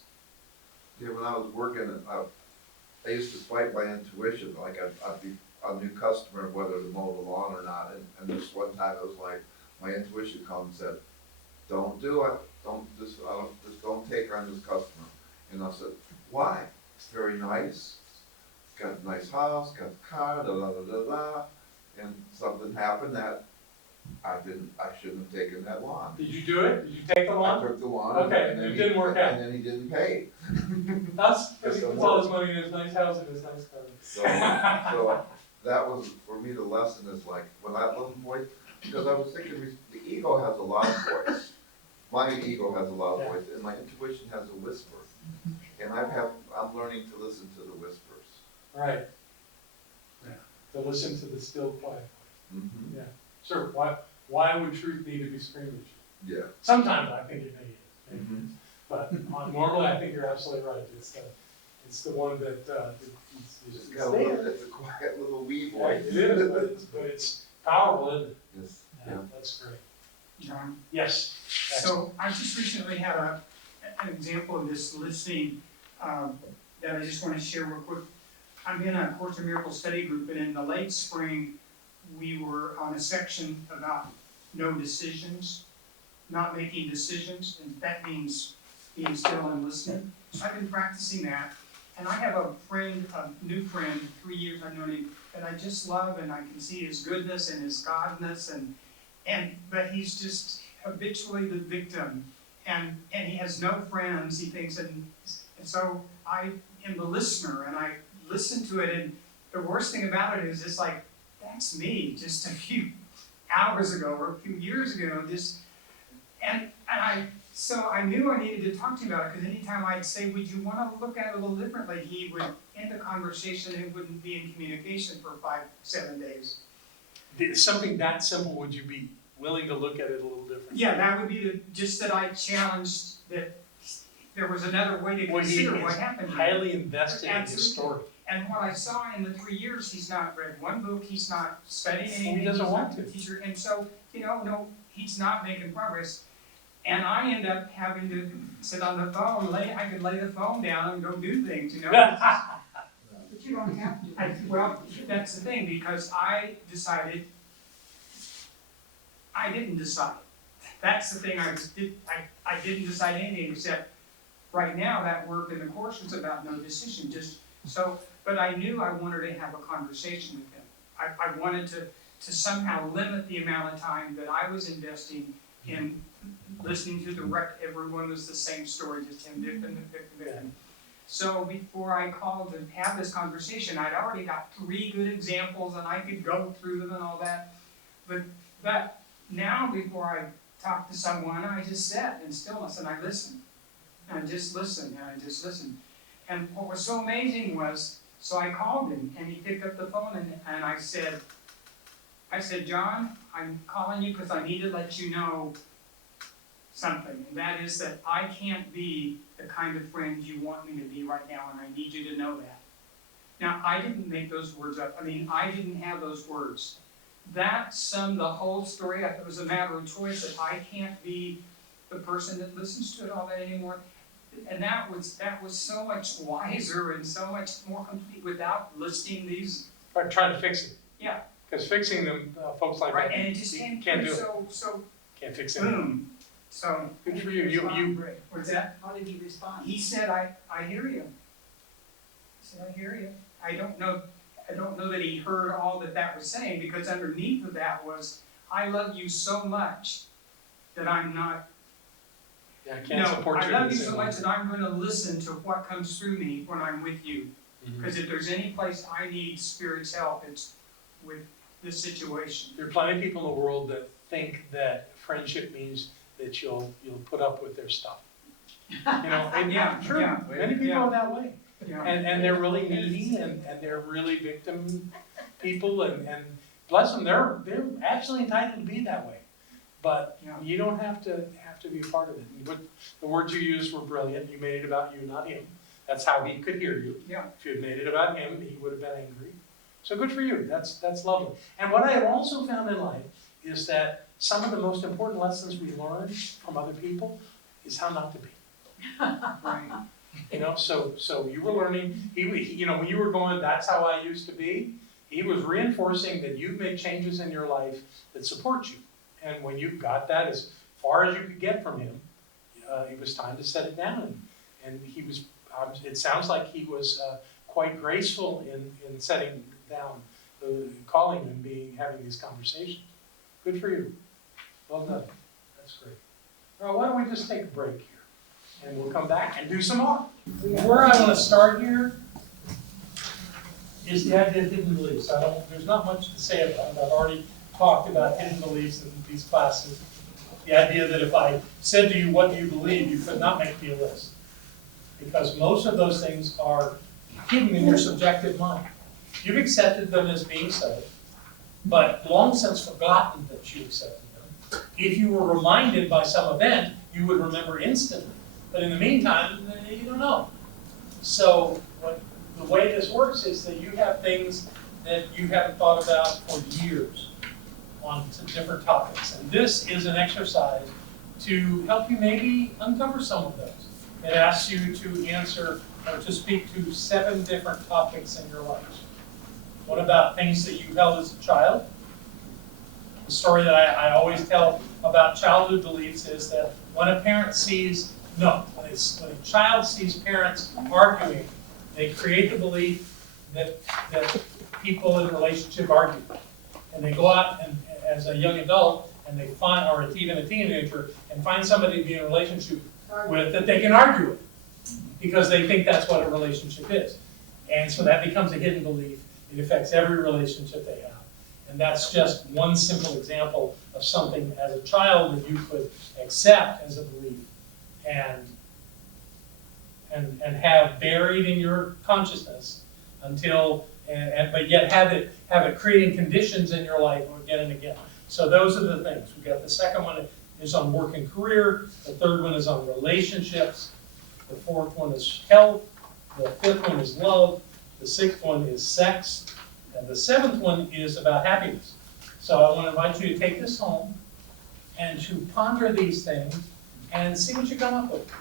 Yeah, when I was working, I used to fight my intuition. Like I'd be a new customer, whether to mow the lawn or not. And this one time it was like, my intuition comes and said, don't do it. Don't take on this customer. And I said, why? It's very nice. It's got a nice house, got a car, da da da da da. And something happened that I shouldn't have taken that lawn. Did you do it? Did you take the I lawn? took the lawn. Okay, and then it didn't work out. And then he didn't pay. That's because he puts all his money in his nice house and his nice car. So that was, for me, the lesson is like, when that little voice, because I was thinking, the ego has a lot of voice. My ego has a lot of voice, and my intuition has a whisper. And I'm learning to listen to the whispers. Right. Yeah. To listen to the still quiet voice. Mm-hmm. Yeah. Sure. Why would truth need to be screamed at you? Yeah. Sometimes I think it may is. Mm-hmm. But normally I think you're absolutely right. It's the one that It's got it's a quiet little wee Yeah, voice. it is, but it's powerful, isn't it? Yes. Yeah, that's great. John? Yes. So I just recently had an example of this listening that I just want to share real quick. I'm in a Course in Miracles study group, and in the late spring, we were on a section about no decisions, not making decisions, and that means being still and listening. So I've been practicing that, and I have a new friend, 3 years I've known him, that I just love, and I can see his goodness and his godness, but he's just habitually the victim, and he has no friends, he thinks, and so I am the listener, and I listen to it, and the worst thing about it is it's like, that's me just a few hours ago or a few years ago, and I So I knew I needed to talk to him about it, because anytime I'd say, would you wanna look at it a little differently, he would end the conversation and wouldn't be in communication for 5-7 days. Something that simple, would you be willing to look at it a little differently? Yeah, that would be just that I challenged that there was another way to Well, he consider what is happened. here. highly invested in his Absolutely. story. And what I saw in the 3 years, he's not read one book, he's not studied anything. He doesn't he's want not to. a teacher, and so, no, he's not making progress. And I end up having to sit on the phone, I could lay the phone down and go do things, But you don't have to. Well, that's the thing, because I decided, I didn't decide. That's the thing, I didn't decide anything except, right now, that work in the course was about no decision, but I knew I wanted to have a conversation with him. I wanted to somehow limit the amount of time that I was investing in listening to everyone was the same story, just him victim. So before I called to have this conversation, I'd already got 3 good examples and I could go through them and all that. But now before I talk to someone, I just sat in stillness and I listened. And I just listened and I just listened. And what was so amazing was, so I called him and he picked up the phone and I said, John, I'm calling you because I need to let you know something, and that is that I can't be the kind of friend you want me to be right now, and I need you to know that. Now, I didn't make those words up. I didn't have those words. That summed the whole story up. It was a matter of choice that I can't be the person that listens to it all that anymore. And that was so much wiser and so much more complete without listing these. Or trying to fix it. Yeah. Because fixing them, folks like Right, that, and it just came can't do through it. so Can't fix it. boom. So, Good for you. what's that? How did he respond? He said, I hear you. He said, I hear you. I don't know that he heard all that was saying, because underneath of that was, I love you so much that I'm not, Yeah, I can't support you. I love you so much that I'm gonna listen to what comes through me when I'm with you. Because if there's any place I need Spirit's help, it's with this situation. There are plenty of people in the world that think that friendship means that you'll put up with their stuff. And Yeah, true. yeah, Many people yeah. are that way. Yeah. And they're really needy and they're really victim people and bless them, they're actually entitled to be that way. But Yeah. you don't have to be a part of it. The words you used were brilliant. You made it about you, not him. That's how he could hear you. Yeah. If you had made it about him, he would have been angry. So good for you. That's lovely. And what I have also found in life is that some of the most important lessons we learn from other people is how not to be. Right. So you were learning, when you were going, that's how I used to be, he was reinforcing that you've made changes in your life that support you. And when you got that as far as you could get from him, it was time to set it down. And he was, it sounds like he was quite graceful in setting down, calling and having these conversations. Good for you. Well done. That's great. Well, why don't we just take a break here? And we'll come back and do some more. Where I want to start here is the idea of hidden beliefs. There's not much to say about it. I've already talked about hidden beliefs in these classes. The idea that if I said to you, what do you believe, you could not make me a list. Because most of those things are hidden in your subjective mind. You've accepted them as being so, but long since forgotten that you accepted them. If you were reminded by some event, you would remember instantly. But in the meantime, you don't know. So the way this works is that you have things that you haven't thought about for years on different topics. And this is an exercise to help you maybe uncover some of those. It asks you to answer or to speak to 7 different topics in your life. What about things that you held as a child? The story that I always tell about childhood beliefs is that when a parent sees, when a child sees parents arguing, they create the belief that people in a relationship argue. And they go out and, as a young adult, and they find, or even a teenager, and find somebody to be in a relationship with that they can argue with, because they think that's what a relationship is. And so that becomes a hidden belief. It affects every relationship they have. And that's just one simple example of something as a child that you could accept as a belief and have buried in your consciousness until, but yet have it creating conditions in your life again and again. So those are the things. We've got the second one is on work and career, the third one is on relationships, the fourth one is health, the fifth one is love, the sixth one is sex, and the seventh one is about happiness. So I want to invite you to take this home and to ponder these things and see what you come up with.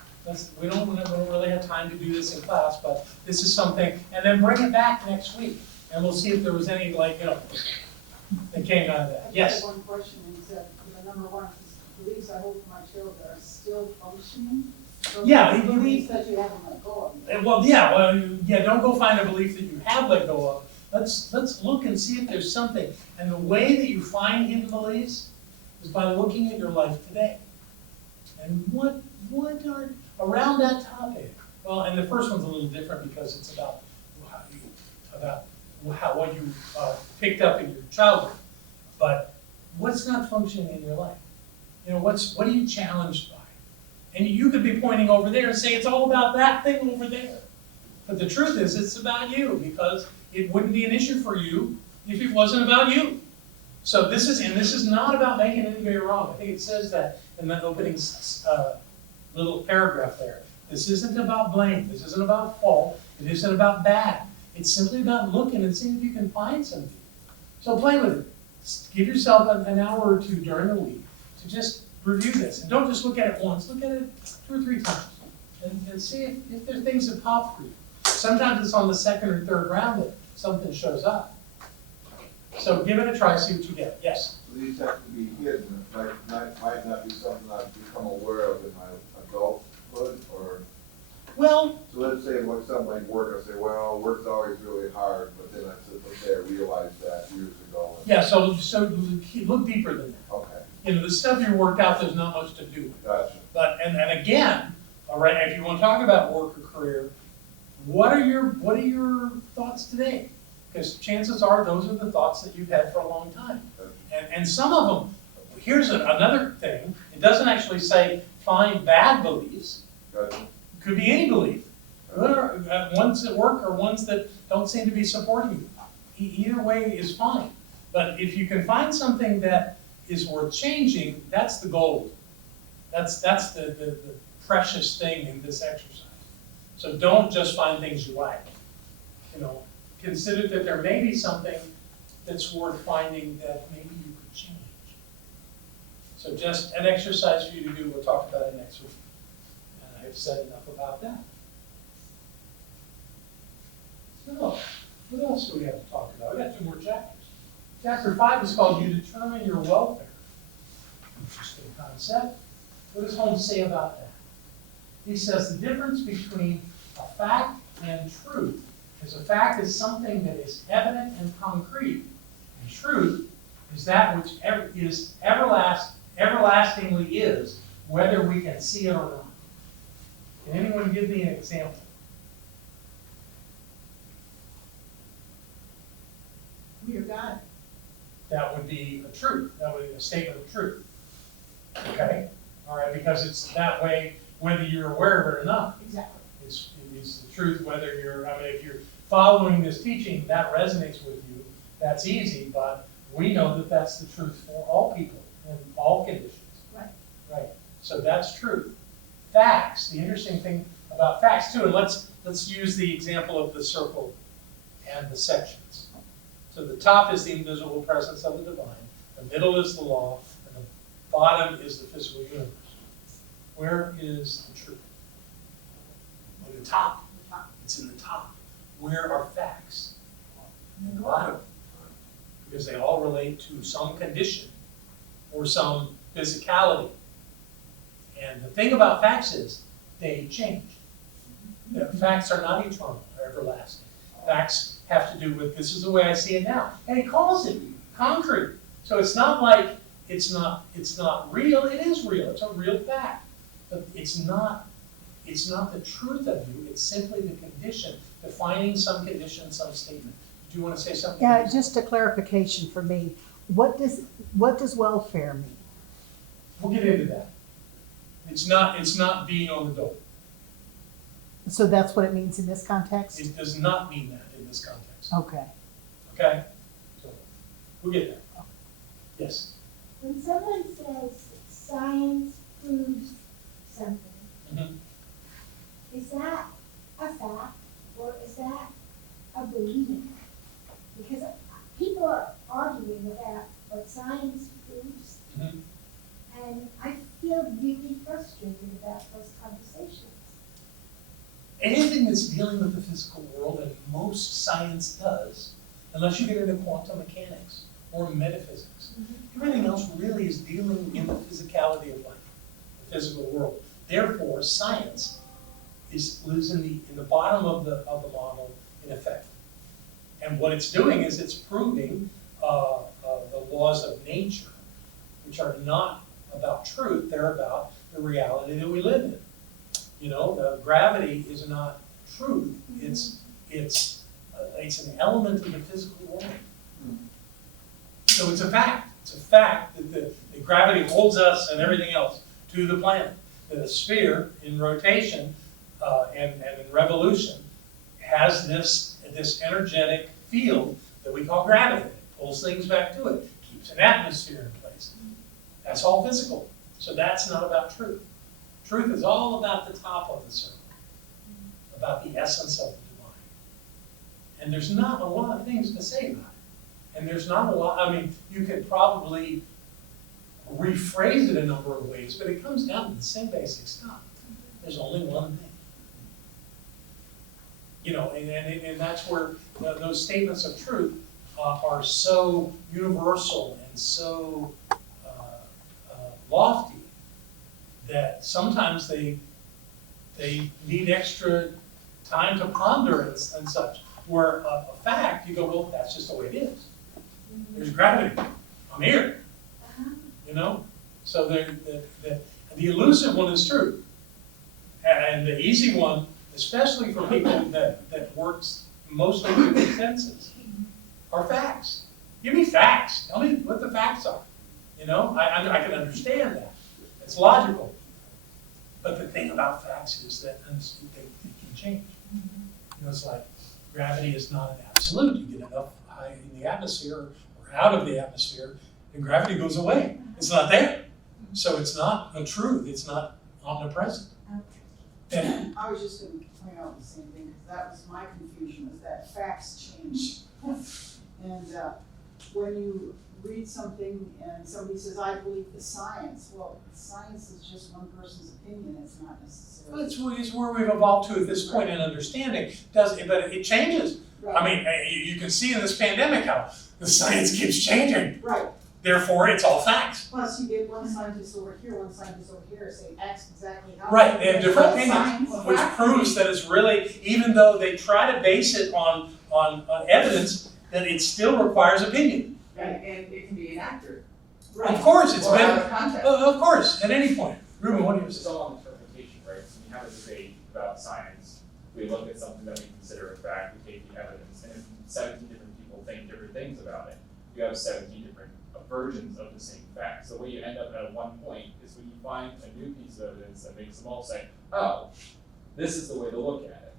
We don't really have time to do this in class, but this is something, and then bring it back next week, and we'll see if there was any, like, that came out of that. Yes? One question is that, the number one is beliefs I hold for my children are still functioning. So Yeah, the beliefs that you haven't let go of. Well, don't go find a belief that you have let go of. Let's look and see if there's something. And the way that you find hidden beliefs is by looking at your life today. And what are around that topic? Well, and the first one's a little different because it's about what you picked up in your childhood. But what's not functioning in your life? What are you challenged by? And you could be pointing over there and say it's all about that thing over there. But the truth is it's about you, because it wouldn't be an issue for you if it wasn't about you. So this is not about making anybody wrong. I think it says that in that opening little paragraph there. This isn't about blame. This isn't about fault. It isn't about bad. It's simply about looking and seeing if you can find something. So play with it. Give yourself an hour or two during the week to just review this. And don't just look at it once. Look at it 2 or 3 times. And see if there's things that pop for you. Sometimes it's on the second or third round that something shows up. So give it a try, see what you get. Yes? So these have to be hidden, might not be something I've become aware of in my adulthood, or? Well, So let's say something like work, I say, well, work's always really hard, but then I said, okay, I realized that years ago. yeah, so look deeper than that. Okay, The stuff you worked out, there's not much to do. gotcha. But, and again, all right, if you want to talk about work or career, what are your thoughts today? Because chances are those are the thoughts that you've had for a long time. And some of them, here's another thing, it doesn't actually say find bad beliefs. Gotcha. It could be any belief. Ones that work or ones that don't seem to be supporting you. Either way is fine. But if you can find something that is worth changing, that's the gold. That's the precious thing in this exercise. So don't just find things you like. Consider that there may be something that's worth finding that maybe you could change. So just an exercise for you to do. We'll talk about it next week. And I've said enough about that. So, what else do we have to talk about? We got 2 more chapters. Chapter 5 is called You Determine Your Welfare. Interesting concept. What does Holmes say about that? He says the difference between a fact and truth is a fact is something that is evident and concrete, and truth is that which is everlastingly is, whether we can see it or not. Can anyone give me an example? You're God. That would be a truth. That would be a statement of truth. Okay? All right, because it's that way whether you're aware of it or not. Exactly. It's the truth whether if you're following this teaching, that resonates with you, that's easy, but we know that that's the truth for all people in all conditions. Right. Right. So that's truth. Facts, the interesting thing about facts too, and let's use the example of the circle and the sections. So the top is the invisible presence of the divine, the middle is the law, and the bottom is the physical universe. Where is the truth? Well, the top. It's in the top. Where are facts? In the bottom. Because they all relate to some condition or some physicality. And the thing about facts is they change. Facts are not eternal or everlasting. Facts have to do with this is the way I see it now. And he calls it concrete. So it's not like it's not real. It is real. It's a real fact. But it's not the truth of you. It's simply the condition, defining some condition, some statement. Do you want to say something? Yeah, just a clarification for me. What does welfare mean? We'll get into that. It's not being on the dole. So that's what it means in this context? It does not mean that in this context, Okay. okay? So, we'll get there. Yes? When someone says science proves something, Mhm. is that a fact or is that a belief? Because people are arguing about what science proves, Mhm. and I feel really frustrated about those conversations. Anything that's dealing with the physical world, and most science does, unless you get into quantum mechanics or metaphysics, everything else really is dealing in the physicality of life, the physical world. Therefore, science lives in the bottom of the model in effect. And what it's doing is it's proving the laws of nature, which are not about truth, they're about the reality that we live in. You know, gravity is not truth, it's an element of the physical world. So it's a fact. It's a fact that that gravity holds us and everything else to the planet. That a sphere in rotation and in revolution has this energetic field that we call gravity. It pulls things back to it, keeps an atmosphere in place. That's all physical. So that's not about truth. Truth is all about the top of the circle, about the essence of the divine. And there's not a lot of things to say about it. And there's not a lot, I mean, you could probably rephrase it a number of ways, but it comes down to the same basic stuff. There's only one thing. You know, and that's where those statements of truth are so universal and so lofty that sometimes they need extra time to ponder and such. Where a fact, you go, well, that's just the way it is. There's gravity. I'm here. You know? So the elusive one is true. And the easy one, especially for people that works mostly through the senses, are facts. Give me facts. Tell me what the facts are. You know? I can understand that. It's logical. But the thing about facts is that they can change. You know, it's like gravity is not an absolute. You get enough high in the atmosphere or out of the atmosphere, and gravity goes away. It's not there. So it's not a truth. It's not omnipresent. And I was just going to point out the same thing, because that was my confusion, is that facts change. And when you read something and somebody says, I believe the science, well, science is just one person's opinion, it's not necessarily. it's where we've evolved to at this point in understanding. But it changes. Right. I mean, you can see in this pandemic how the science keeps changing. Right. Therefore, it's all facts. Plus, you get one scientist over here, one scientist over here saying X exactly how. Right, they have different opinions, Science, which proves that it's really, even though they try to base it on evidence, that it still requires opinion. And it can be inaccurate. Of course, it's Or out been, of context. of course, at any point. Ruben, what do you It's say? all on interpretation, right? So we have a debate about science. We look at something that we consider a fact, we take the evidence, and if 17 different people think different things about it, you have 17 different versions of the same fact. So what you end up at one point is when you find a new piece of evidence that makes them all say, oh, this is the way to look at it.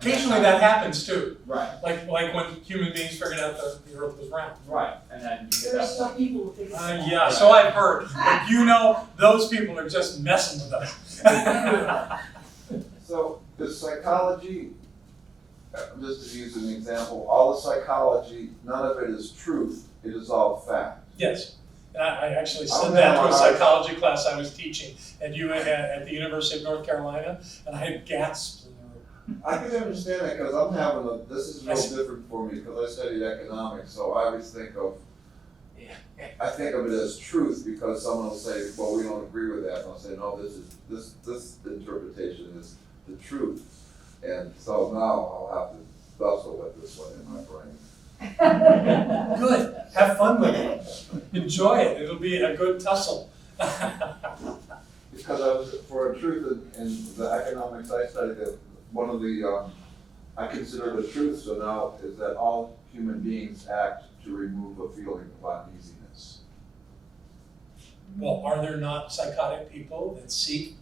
Occasionally that happens too. Right. Like when human beings figured out the earth was round. Right. And then you get There's that still point. people who think. it's Yeah, so I've heard. But you know, those people are just messing with us. So the psychology, just to use an example, all the psychology, none of it is truth, it is all fact. Yes. And I actually said that to a psychology class I was teaching at the University of North Carolina, and I had gasps in the room. I can understand that because I'm having this is no different for me because I studied economics, so I always think of it as truth because someone will say, well, we don't agree with that, and I'll say, no, this interpretation is the truth. And so now I'll have to wrestle with this one in my brain. Good. Have fun with it. Enjoy it. It'll be a good tussle. Because for a truth in the economics I studied, that one of the I consider the truth so now is that all human beings act to remove a feeling of uneasiness. Well, are there not psychotic people that seek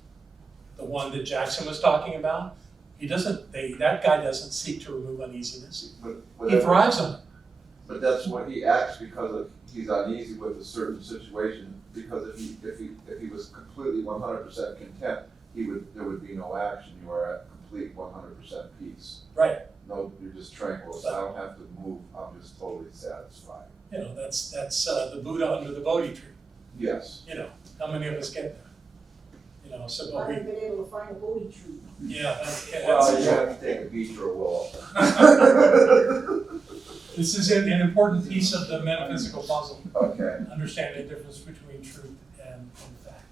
the one that Jackson was talking about? That guy doesn't seek to remove uneasiness. But He thrives on it. But that's what he acts because he's uneasy with a certain situation, because if he was completely 100% content, there would be no action. You are at complete 100% peace. Right. No, you're just tranquil. I don't have to move. I'm just totally satisfied. You know, that's the Buddha under the Bodhi tree. Yes. You know, how many of us get there? You know, so I but we, haven't been able to find a Bodhi tree. yeah, Well, you have to take a beach or a wall. This is an important piece of the metaphysical puzzle. Okay. Understanding the difference between truth and fact.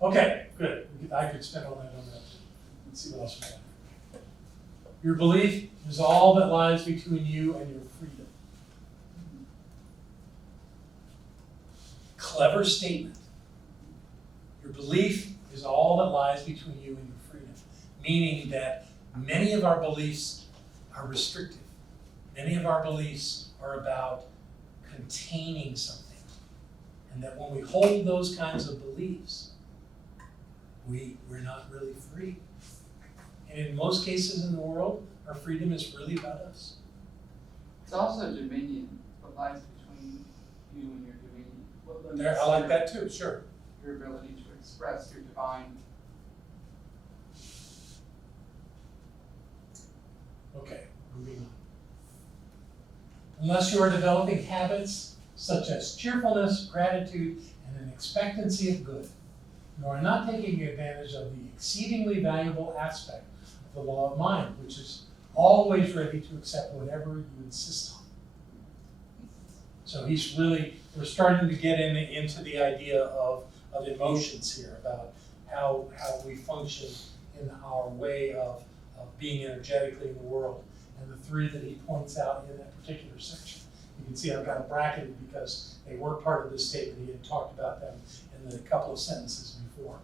Okay, good. I could spend all night on that. Let's see what else we got. Your belief is all that lies between you and your freedom. Clever statement. Your belief is all that lies between you and your freedom. Meaning that many of our beliefs are restrictive. Many of our beliefs are about containing something. And that when we hold those kinds of beliefs, we're not really free. And in most cases in the world, our freedom is really about us. It's also dominion, what lies between you and your dominion. What limits There, I like that too, sure. your ability to express your divine. Okay, moving on. Unless you are developing habits such as cheerfulness, gratitude, and an expectancy of good, you are not taking advantage of the exceedingly valuable aspect of the law of mind, which is always ready to accept whatever you insist on. So we're starting to get into the idea of emotions here, about how we function in our way of being energetically in the world. And the three that he points out in that particular section. You can see I've got it bracketed because they were part of this statement. He had talked about them in the couple of sentences before.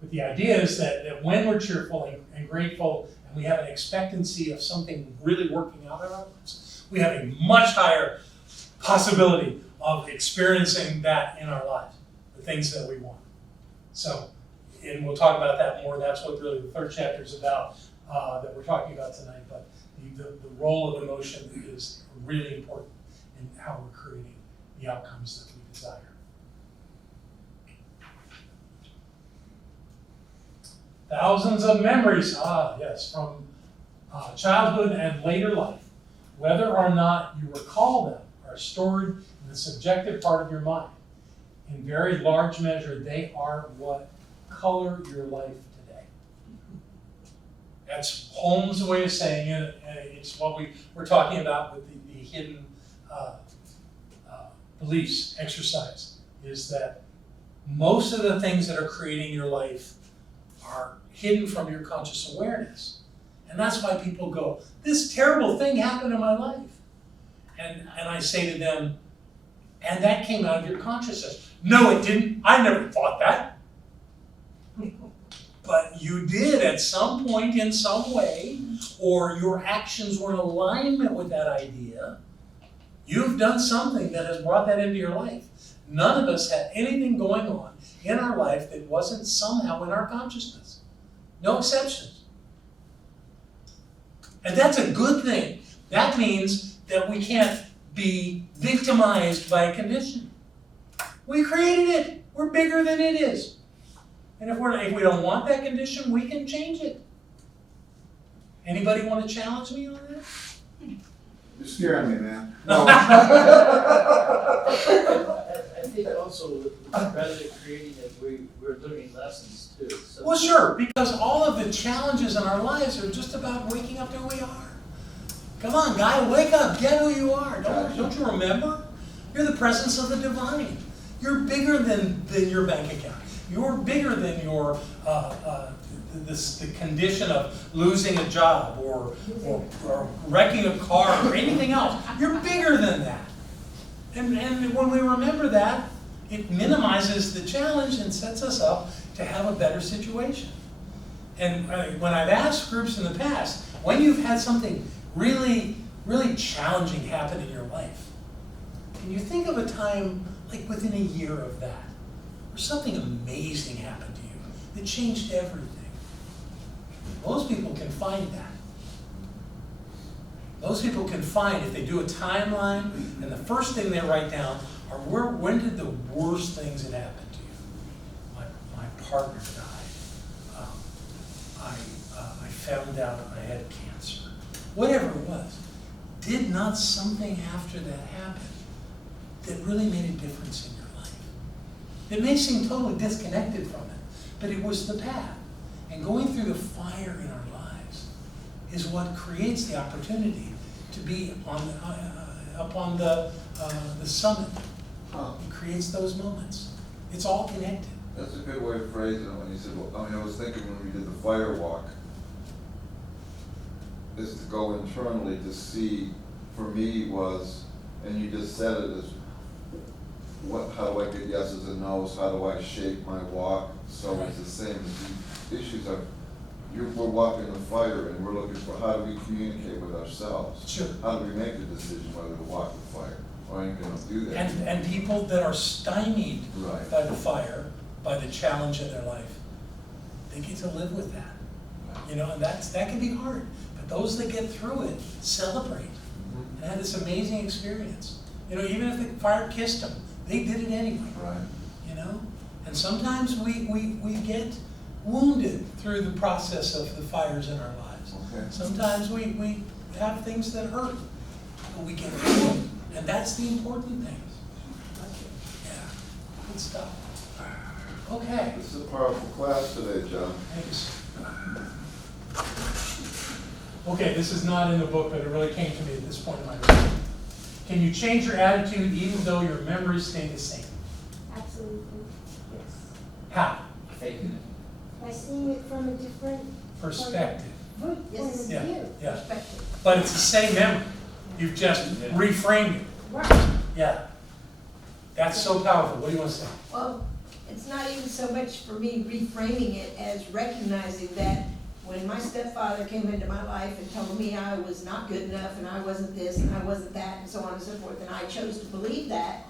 But the idea is that when we're cheerful and grateful, and we have an expectancy of something really working out in our lives, we have a much higher possibility of experiencing that in our lives, the things that we want. So, and we'll talk about that more. That's what really the third chapter is about, that we're talking about tonight. But the role of emotion is really important in how we're creating the outcomes that we desire. Thousands of memories, yes, from childhood and later life, whether or not you recall them, are stored in the subjective part of your mind. In very large measure, they are what color your life today. That's Holmes' way of saying it, and it's what we're talking about with the hidden beliefs exercise, is that most of the things that are creating your life are hidden from your conscious awareness. And that's why people go, this terrible thing happened in my life. And I say to them, and that came out of your consciousness. No, it didn't. I never thought that. But you did at some point in some way, or your actions were in alignment with that idea. You've done something that has brought that into your life. None of us had anything going on in our life that wasn't somehow in our consciousness. No exceptions. And that's a good thing. That means that we can't be victimized by a condition. We created it. We're bigger than it is. And if we don't want that condition, we can change it. Anybody want to challenge me on that? You're scaring me, man. No. I think also, rather than creating it, we're learning lessons too. So Well, sure, because all of the challenges in our lives are just about waking up to who we are. Come on, guy, wake up, get who you are. Don't you remember? You're the presence of the divine. You're bigger than your bank account. You're bigger than your the condition of losing a job or wrecking a car or anything else. You're bigger than that. And when we remember that, it minimizes the challenge and sets us up to have a better situation. And when I've asked groups in the past, when you've had something really, really challenging happen in your life, can you think of a time like within a year of that, where something amazing happened to you that changed everything. Most people can find that. Most people can find, if they do a timeline, and the first thing they write down are when did the worst things that happened to you? My partner died. I found out I had cancer. Whatever it was. Did not something after that happen that really made a difference in your life? It may seem totally disconnected from it, but it was the path. And going through the fire in our lives is what creates the opportunity to be up on the summit. It creates those moments. It's all connected. That's a good way of phrasing it when you said, well, I mean, I was thinking when we did the fire walk, is to go internally to see, for me was, and you just said it, is how do I get yeses and nos, how do I shape my walk? So it's the same as the issues of, we're walking the fire and we're looking for how do we communicate with ourselves? Sure. How do we make the decision whether to walk the fire? Or ain't gonna do that. And people that are stymied Right. by the fire, by the challenge in their life, they get to live with that. You know, and that can be hard. But those that get through it celebrate and have this amazing experience. You know, even if the fire kissed them, they did it anyway. Right. You know? And sometimes we get wounded through the process of the fires in our lives. Okay. Sometimes we have things that hurt, but we get through it. And that's the important thing. Yeah, good stuff. Okay. This is a powerful class today, John. Thanks. Okay, this is not in the book, but it really came to me at this point in my life. Can you change your attitude even though your memories stay the same? Absolutely, yes. How? By seeing it from a different Perspective. point of Yes. Yeah, view. yeah. Perspective. But it's the same memory. You've just reframed it. Right. Yeah. That's so powerful. What do you want to say? Well, it's not even so much for me reframing it as recognizing that when my stepfather came into my life and told me I was not good enough and I wasn't this and I wasn't that and so on and so forth, and I chose to believe that,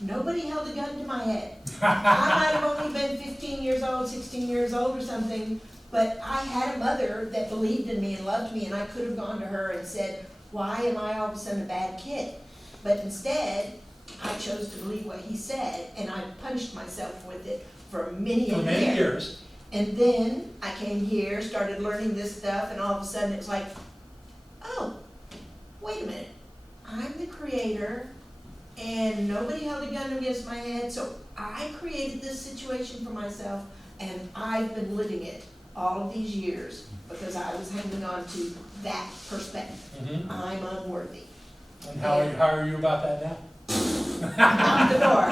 nobody held a gun to my head. I might have only been 15 years old, 16 years old or something, but I had a mother that believed in me and loved me, and I could have gone to her and said, why am I all of a sudden a bad kid? But instead, I chose to believe what he said, and I punished myself with it for many For many years. And then I came here, started learning this stuff, and all of a sudden it's like, oh, wait a minute. I'm the creator, and nobody held a gun against my head, so I created this situation for myself, and I've been living it all of these years because I was hanging on to that perspective. Mm-hmm. I'm unworthy. And how are you about that now? Out the door.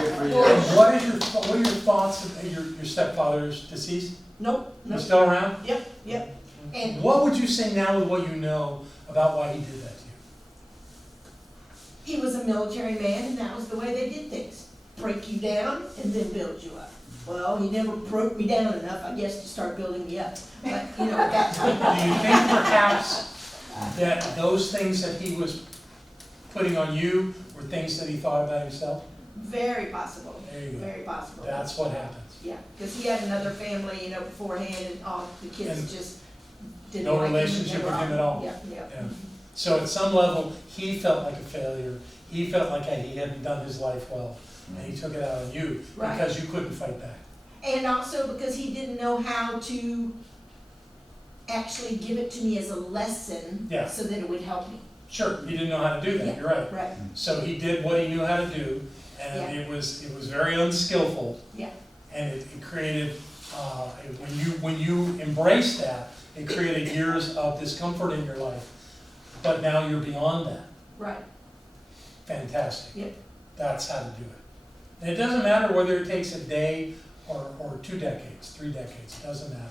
Good for you. What are your thoughts of your stepfather's deceased? Nope, He's nope. still around? Yep. And What would you say now with what you know about why he did that to you? he was a military man, and that was the way they did things. Break you down and then build you up. Well, he never broke me down enough, I guess, to start building me up. But, you know, at that Do time. you think perhaps that those things that he was putting on you were things that he thought about himself? Very possible. There you go. Very possible. That's what happens. Yeah, because he had another family, you know, beforehand, and all the kids And just didn't no like him. relationship with him at all. Yeah. Yeah. So at some level, he felt like a failure. He felt like he hadn't done his life well, and he took it out on you Right. because you couldn't fight back. And also because he didn't know how to actually give it to me as a lesson Yeah. so that it would help me. Sure, he didn't know how to do that. Yeah. You're right. Right. So he did what he knew how to do, and Yeah. it was very unskillful. Yeah. And it created when you embraced that, it created years of discomfort in your life. But now you're beyond that. Right. Fantastic. Yep. That's how to do it. And it doesn't matter whether it takes a day or 2 decades, 3 decades. It doesn't matter.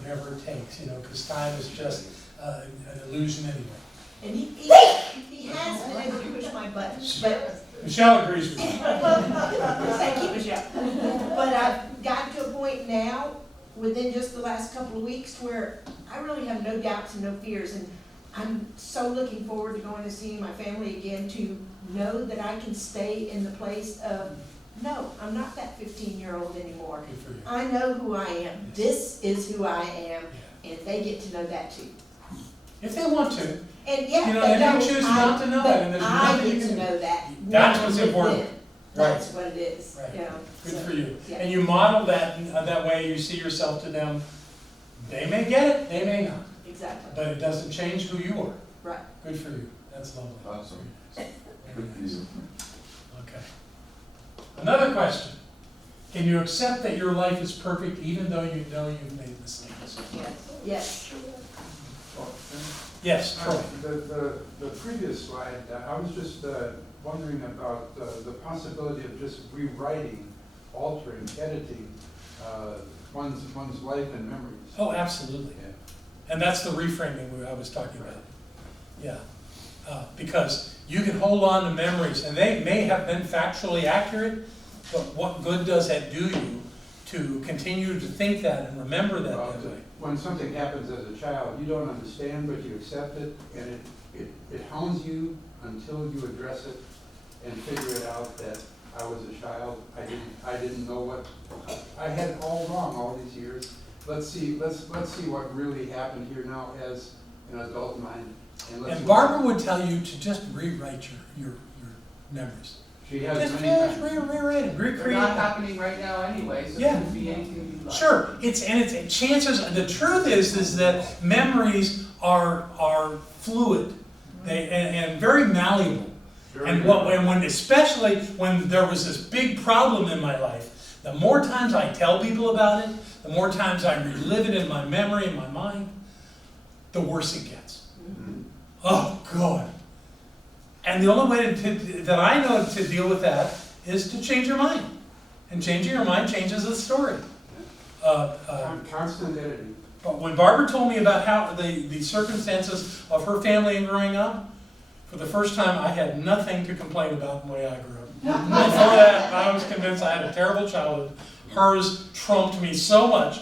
Whatever it takes, you know, because time is just an illusion anyway. And he has been able to push my buttons, but Michelle agrees with you. thank you, Michelle. But I've gotten to a point now, within just the last couple of weeks, where I really have no doubts and no fears, and I'm so looking forward to going to see my family again, to know that I can stay in the place of, no, I'm not that 15-year-old anymore. Good for you. I know who I am. This is who I am, and they get to know that too. If they want to, And yeah, You know, they and you don't, choose not to know that, and but there's I nothing you get can to do. know that. That's when what's I'm with important. them. That's what it is, Right. you know. good so, for you. yeah. And you model that way you see yourself to them. They may get it, they may not, Exactly, but it doesn't change who you are. right. Good for you. That's lovely. Awesome. Good for you. Okay. Another question. Can you accept that your life is perfect even though you know you've made mistakes? Yes. Yes, Troy. The previous slide, I was just wondering about the possibility of just rewriting, altering, editing one's life and memories. Oh, absolutely. Yeah. And that's the reframing I was talking about. Yeah. Because you can hold on to memories, and they may have been factually accurate, but what good does that do you to continue to think that and remember that way? When something happens as a child, you don't understand, but you accept it, and it hounds you until you address it and figure it out that I was a child. I didn't know what I had it all wrong all these years. Let's see what really happened here now as an adult mind. And Barbara would tell you to just rewrite your memories. She has Just many times. rewrite it, They're recreate not them. happening right now anyway, so it Yeah. could be anything you like. Sure, it's chances. The truth is that memories are fluid, and very malleable. And especially when there was this big problem in my life, the more times I tell people about it, the more times I relive it in my memory, in my mind, the worse it gets. Oh, God. And the only way that I know to deal with that is to change your mind. And changing your mind changes the story. Constant editing. But when Barbara told me about how the circumstances of her family and growing up, for the first time I had nothing to complain about the way I grew up. Before that, I was convinced I had a terrible childhood. Hers trumped me so much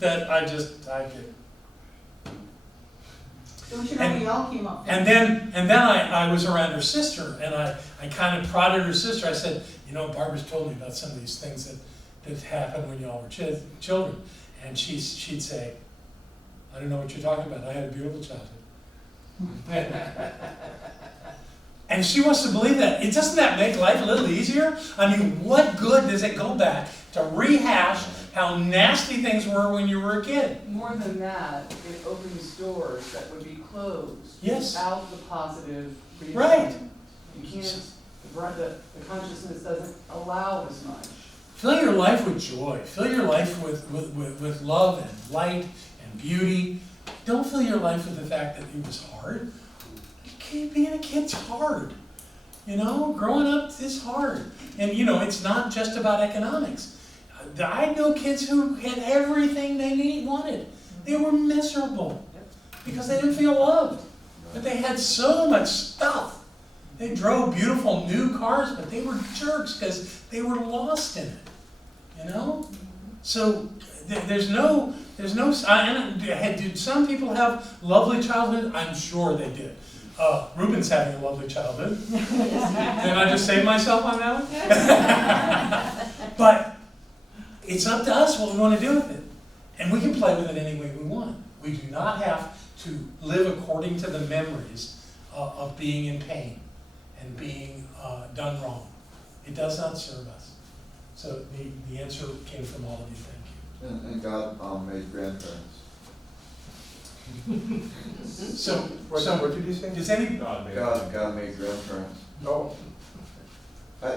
that I did. Don't you know we all came up? And then I was around her sister, and I kind of prodded her sister. I said, you know, Barbara's told me about some of these things that happened when y'all were children. And she'd say, I don't know what you're talking about. I had a beautiful childhood. And she wants to believe that. Doesn't that make life a little easier? I mean, what good does it go back to rehash how nasty things were when you were a kid? More than that, it opens doors that would be closed Yes. without the positive reinforcement. Right. You can't, the consciousness doesn't allow as much. Fill your life with joy. Fill your life with love and light and beauty. Don't fill your life with the fact that it was hard. Being a kid's hard. You know, growing up is hard. And you know, it's not just about economics. I know kids who had everything they wanted. They were miserable because they didn't feel loved. But they had so much stuff. They drove beautiful new cars, but they were jerks because they were lost in it. You know? So there's no, did some people have lovely childhood? I'm sure they did. Ruben's having a lovely childhood. Did I just save myself on that one? But it's up to us what we want to do with it. And we can play with it any way we want. We do not have to live according to the memories of being in pain and being done wrong. It does not serve us. So the answer came from all of you. Thank you. And God made grandparents. So What did you say? does any God made God made grandparents. Oh, I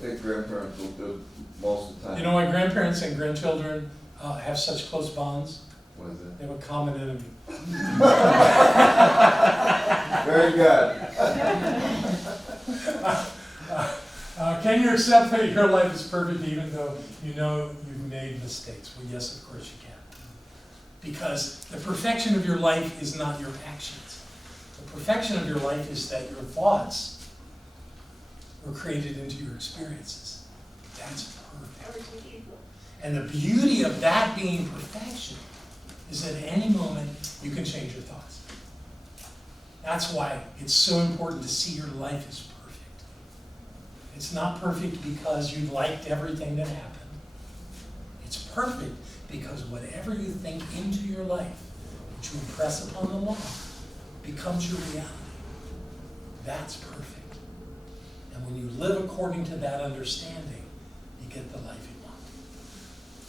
think grandparents will do most of the time. you know why grandparents and grandchildren have such close bonds? What is it? They have a common enemy. Very good. Can you accept that your life is perfect even though you know you've made mistakes? Well, yes, of course you can. Because the perfection of your life is not your actions. The perfection of your life is that your thoughts were created into your experiences. That's perfect. And the beauty of that being perfection is that at any moment you can change your thoughts. That's why it's so important to see your life as perfect. It's not perfect because you liked everything that happened. It's perfect because whatever you think into your life, which you impress upon the law, becomes your reality. That's perfect. And when you live according to that understanding, you get the life you want.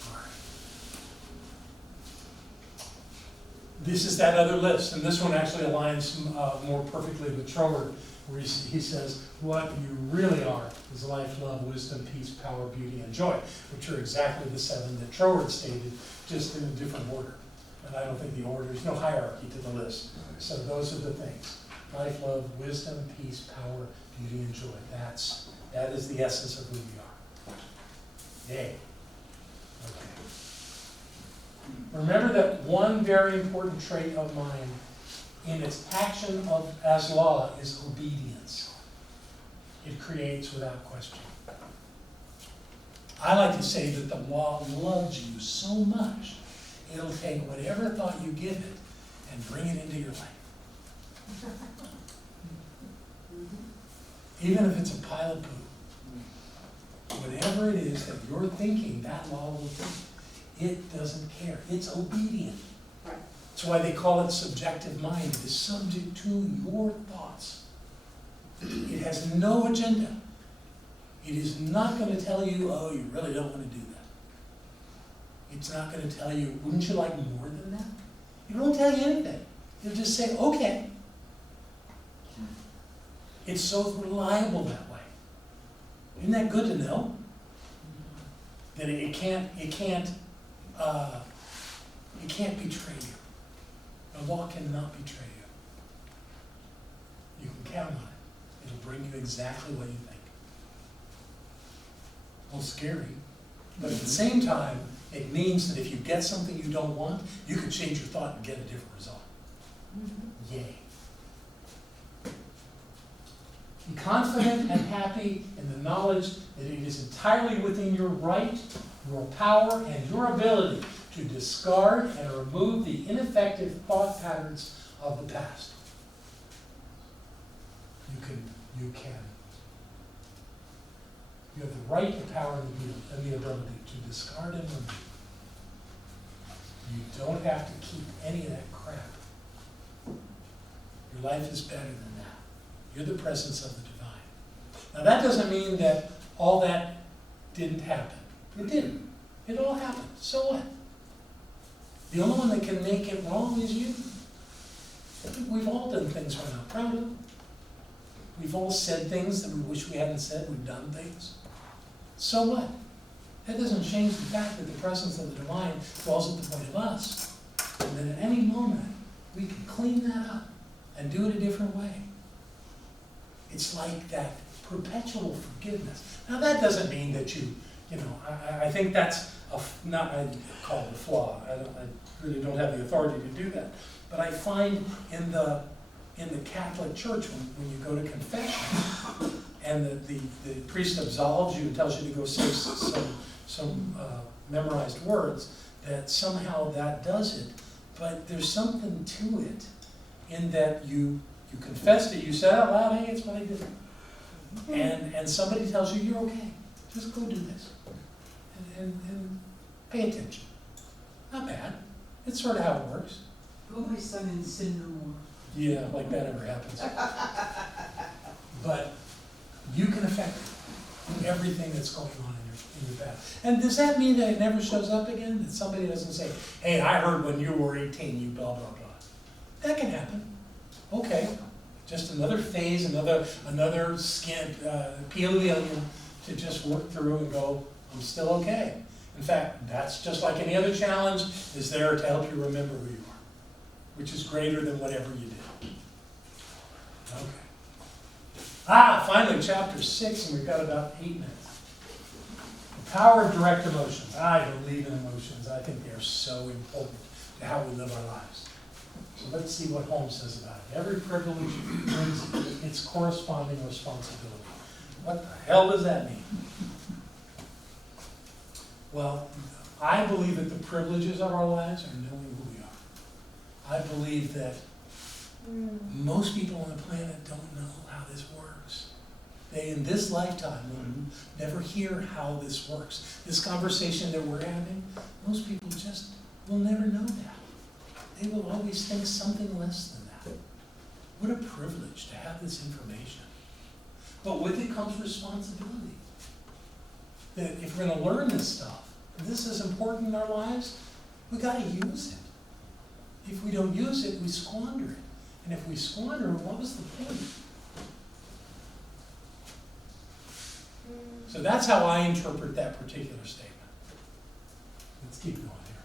All right. This is that other list, and this one actually aligns more perfectly with Troward, where he says, what you really are is life, love, wisdom, peace, power, beauty, and joy, which are exactly the 7 that Troward stated, just in a different order. And I don't think the order, there's no hierarchy to the list. So those are the things. Life, love, wisdom, peace, power, beauty, and joy. That is the essence of who we are. Yay. Okay. Remember that one very important trait of mine in its action as law is obedience. It creates without question. I like to say that the law loves you so much, it'll take whatever thought you give it and bring it into your life. Even if it's a pile of poo. Whatever it is that you're thinking, that law will do. It doesn't care. It's obedient. That's why they call it subjective mind. It is subject to your thoughts. It has no agenda. It is not going to tell you, oh, you really don't want to do that. It's not going to tell you, wouldn't you like more than that? It won't tell you anything. It'll just say, okay. It's so reliable that way. Isn't that good to know? That it can't betray you. The law cannot betray you. You can count on it. It'll bring you exactly what you think. A little scary, but at the same time, it means that if you get something you don't want, you can change your thought and get a different result. Yay. Be confident and happy in the knowledge that it is entirely within your right, your power, and your ability to discard and remove the ineffective thought patterns of the past. You can. You have the right, the power, and the ability to discard and remove. You don't have to keep any of that crap. Your life is better than that. You're the presence of the divine. Now that doesn't mean that all that didn't happen. It didn't. It all happened. So what? The only one that can make it wrong is you. We've all done things we're not proud of. We've all said things that we wish we hadn't said. We've done things. So what? That doesn't change the fact that the presence of the divine dwells at the point of us. And that at any moment, we can clean that up and do it a different way. It's like that perpetual forgiveness. Now that doesn't mean that I think that's not, I call it a flaw. I really don't have the authority to do that. But I find in the Catholic Church, when you go to confession, and the priest absolves you and tells you to go say some memorized words, that somehow that does it. But there's something to it in that you confessed it, you said out loud, hey, it's what I did. And somebody tells you, you're okay. Just go do this. And pay attention. Not bad. It's sort of how it works. Go my son and sin no more. Yeah, like that ever happens. But you can affect everything that's going on in your past. And does that mean that it never shows up again? That somebody doesn't say, hey, I heard when you were 18, you blah, blah, blah. That can happen. Okay. Just another phase, another skin, peel of the onion to just work through and go, I'm still okay. In fact, that's just like any other challenge, is there to help you remember who you are, which is greater than whatever you did. Okay. Finally, chapter 6, and we've got about 8 minutes. The power of direct emotions. I believe in emotions. I think they are so important to how we live our lives. So let's see what Holmes says about it. Every privilege brings its corresponding responsibility. What the hell does that mean? Well, I believe that the privileges of our lives are knowing who we are. I believe that Most people on the planet don't know how this works. They, in this lifetime, will never hear how this works. This conversation that we're having, most people just will never know that. They will always think something less than that. What a privilege to have this information. But with it comes responsibility. That if we're going to learn this stuff, if this is important in our lives, we got to use it. If we don't use it, we squander it. And if we squander it, what was the point? So that's how I interpret that particular statement. Let's keep going here.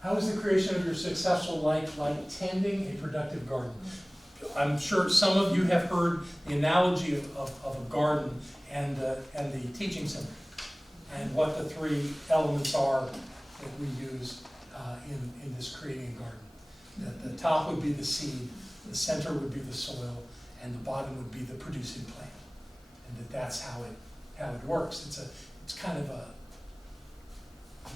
How is the creation of your successful life like tending a productive garden? I'm sure some of you have heard the analogy of a garden and the teaching center, and what the three elements are that we use in this creating a garden. That the top would be the seed, the center would be the soil, and the bottom would be the producing plant. And that's how it works. It's kind of a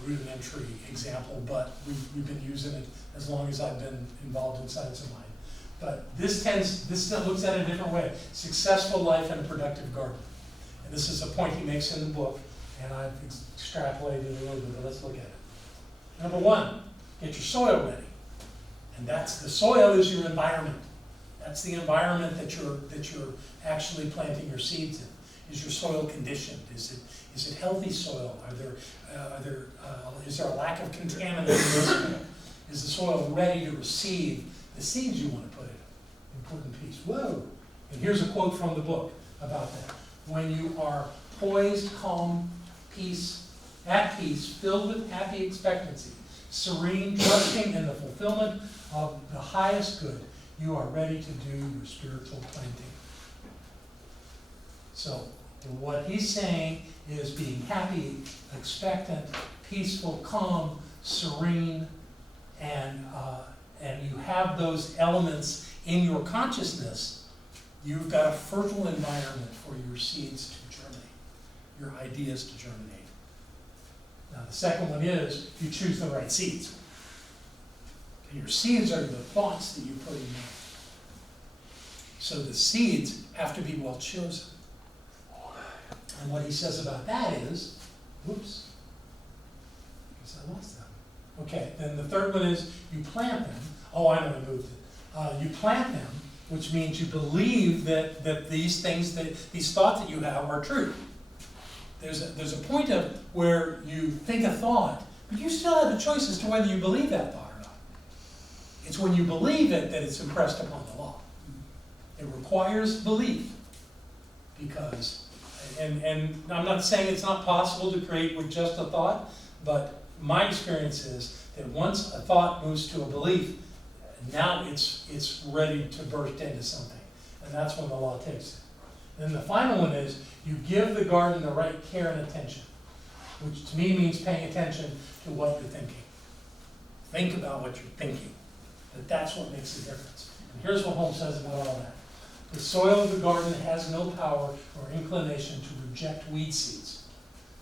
rudimentary example, but we've been using it as long as I've been involved in science of mind. But this looks at it a different way. Successful life in a productive garden. And this is a point he makes in the book, and I've extrapolated a little bit, but let's look at it. Number one, get your soil ready. And that's the soil is your environment. That's the environment that you're actually planting your seeds in. Is your soil conditioned? Is it healthy soil? Is there a lack of contaminants in the soil? Is the soil ready to receive the seeds you want to put in? Important piece. Whoa! And here's a quote from the book about that. When you are poised, calm, at peace, filled with happy expectancy, serene, trusting in the fulfillment of the highest good, you are ready to do your spiritual planting. So, what he's saying is being happy, expectant, peaceful, calm, serene, and you have those elements in your consciousness, you've got a fertile environment for your seeds to germinate, your ideas to germinate. Now, the second one is you choose the right seeds. And your seeds are the thoughts that you put in there. So the seeds have to be well chosen. And what he says about that is, whoops, I guess I lost that one. Okay, then the third one is you plant them. Oh, I know I moved it. You plant them, which means you believe that these things, these thoughts that you have are true. There's a point of where you think a thought, but you still have a choice as to whether you believe that thought or not. It's when you believe it that it's impressed upon the law. It requires belief because, and I'm not saying it's not possible to create with just a thought, but my experience is that once a thought moves to a belief, now it's ready to burst into something. And that's when the law takes it. Then the final one is you give the garden the right care and attention, which to me means paying attention to what you're thinking. Think about what you're thinking. That's what makes the difference. And here's what Holmes says about all that. The soil of the garden has no power or inclination to reject weed seeds,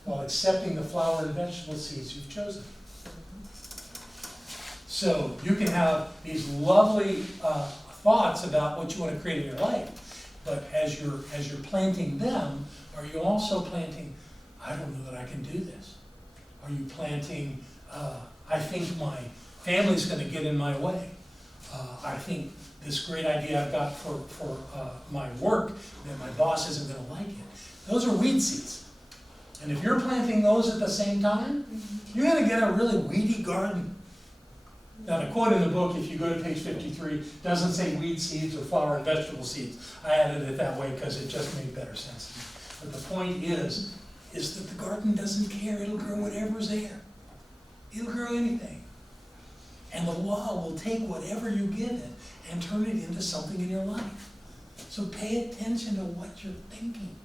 while accepting the flower and vegetable seeds you've chosen. So you can have these lovely thoughts about what you want to create in your life, but as you're planting them, are you also planting, I don't know that I can do this? Are you planting, I think my family's going to get in my way. I think this great idea I've got for my work, that my boss isn't going to like it. Those are weed seeds. And if you're planting those at the same time, you're going to get a really weedy garden. Now, the quote in the book, if you go to page 53, doesn't say weed seeds or flower and vegetable seeds. I added it that way because it just made better sense to me. But the point is that the garden doesn't care. It'll grow whatever's there. It'll grow anything. And the law will take whatever you give it and turn it into something in your life. So pay attention to what you're thinking.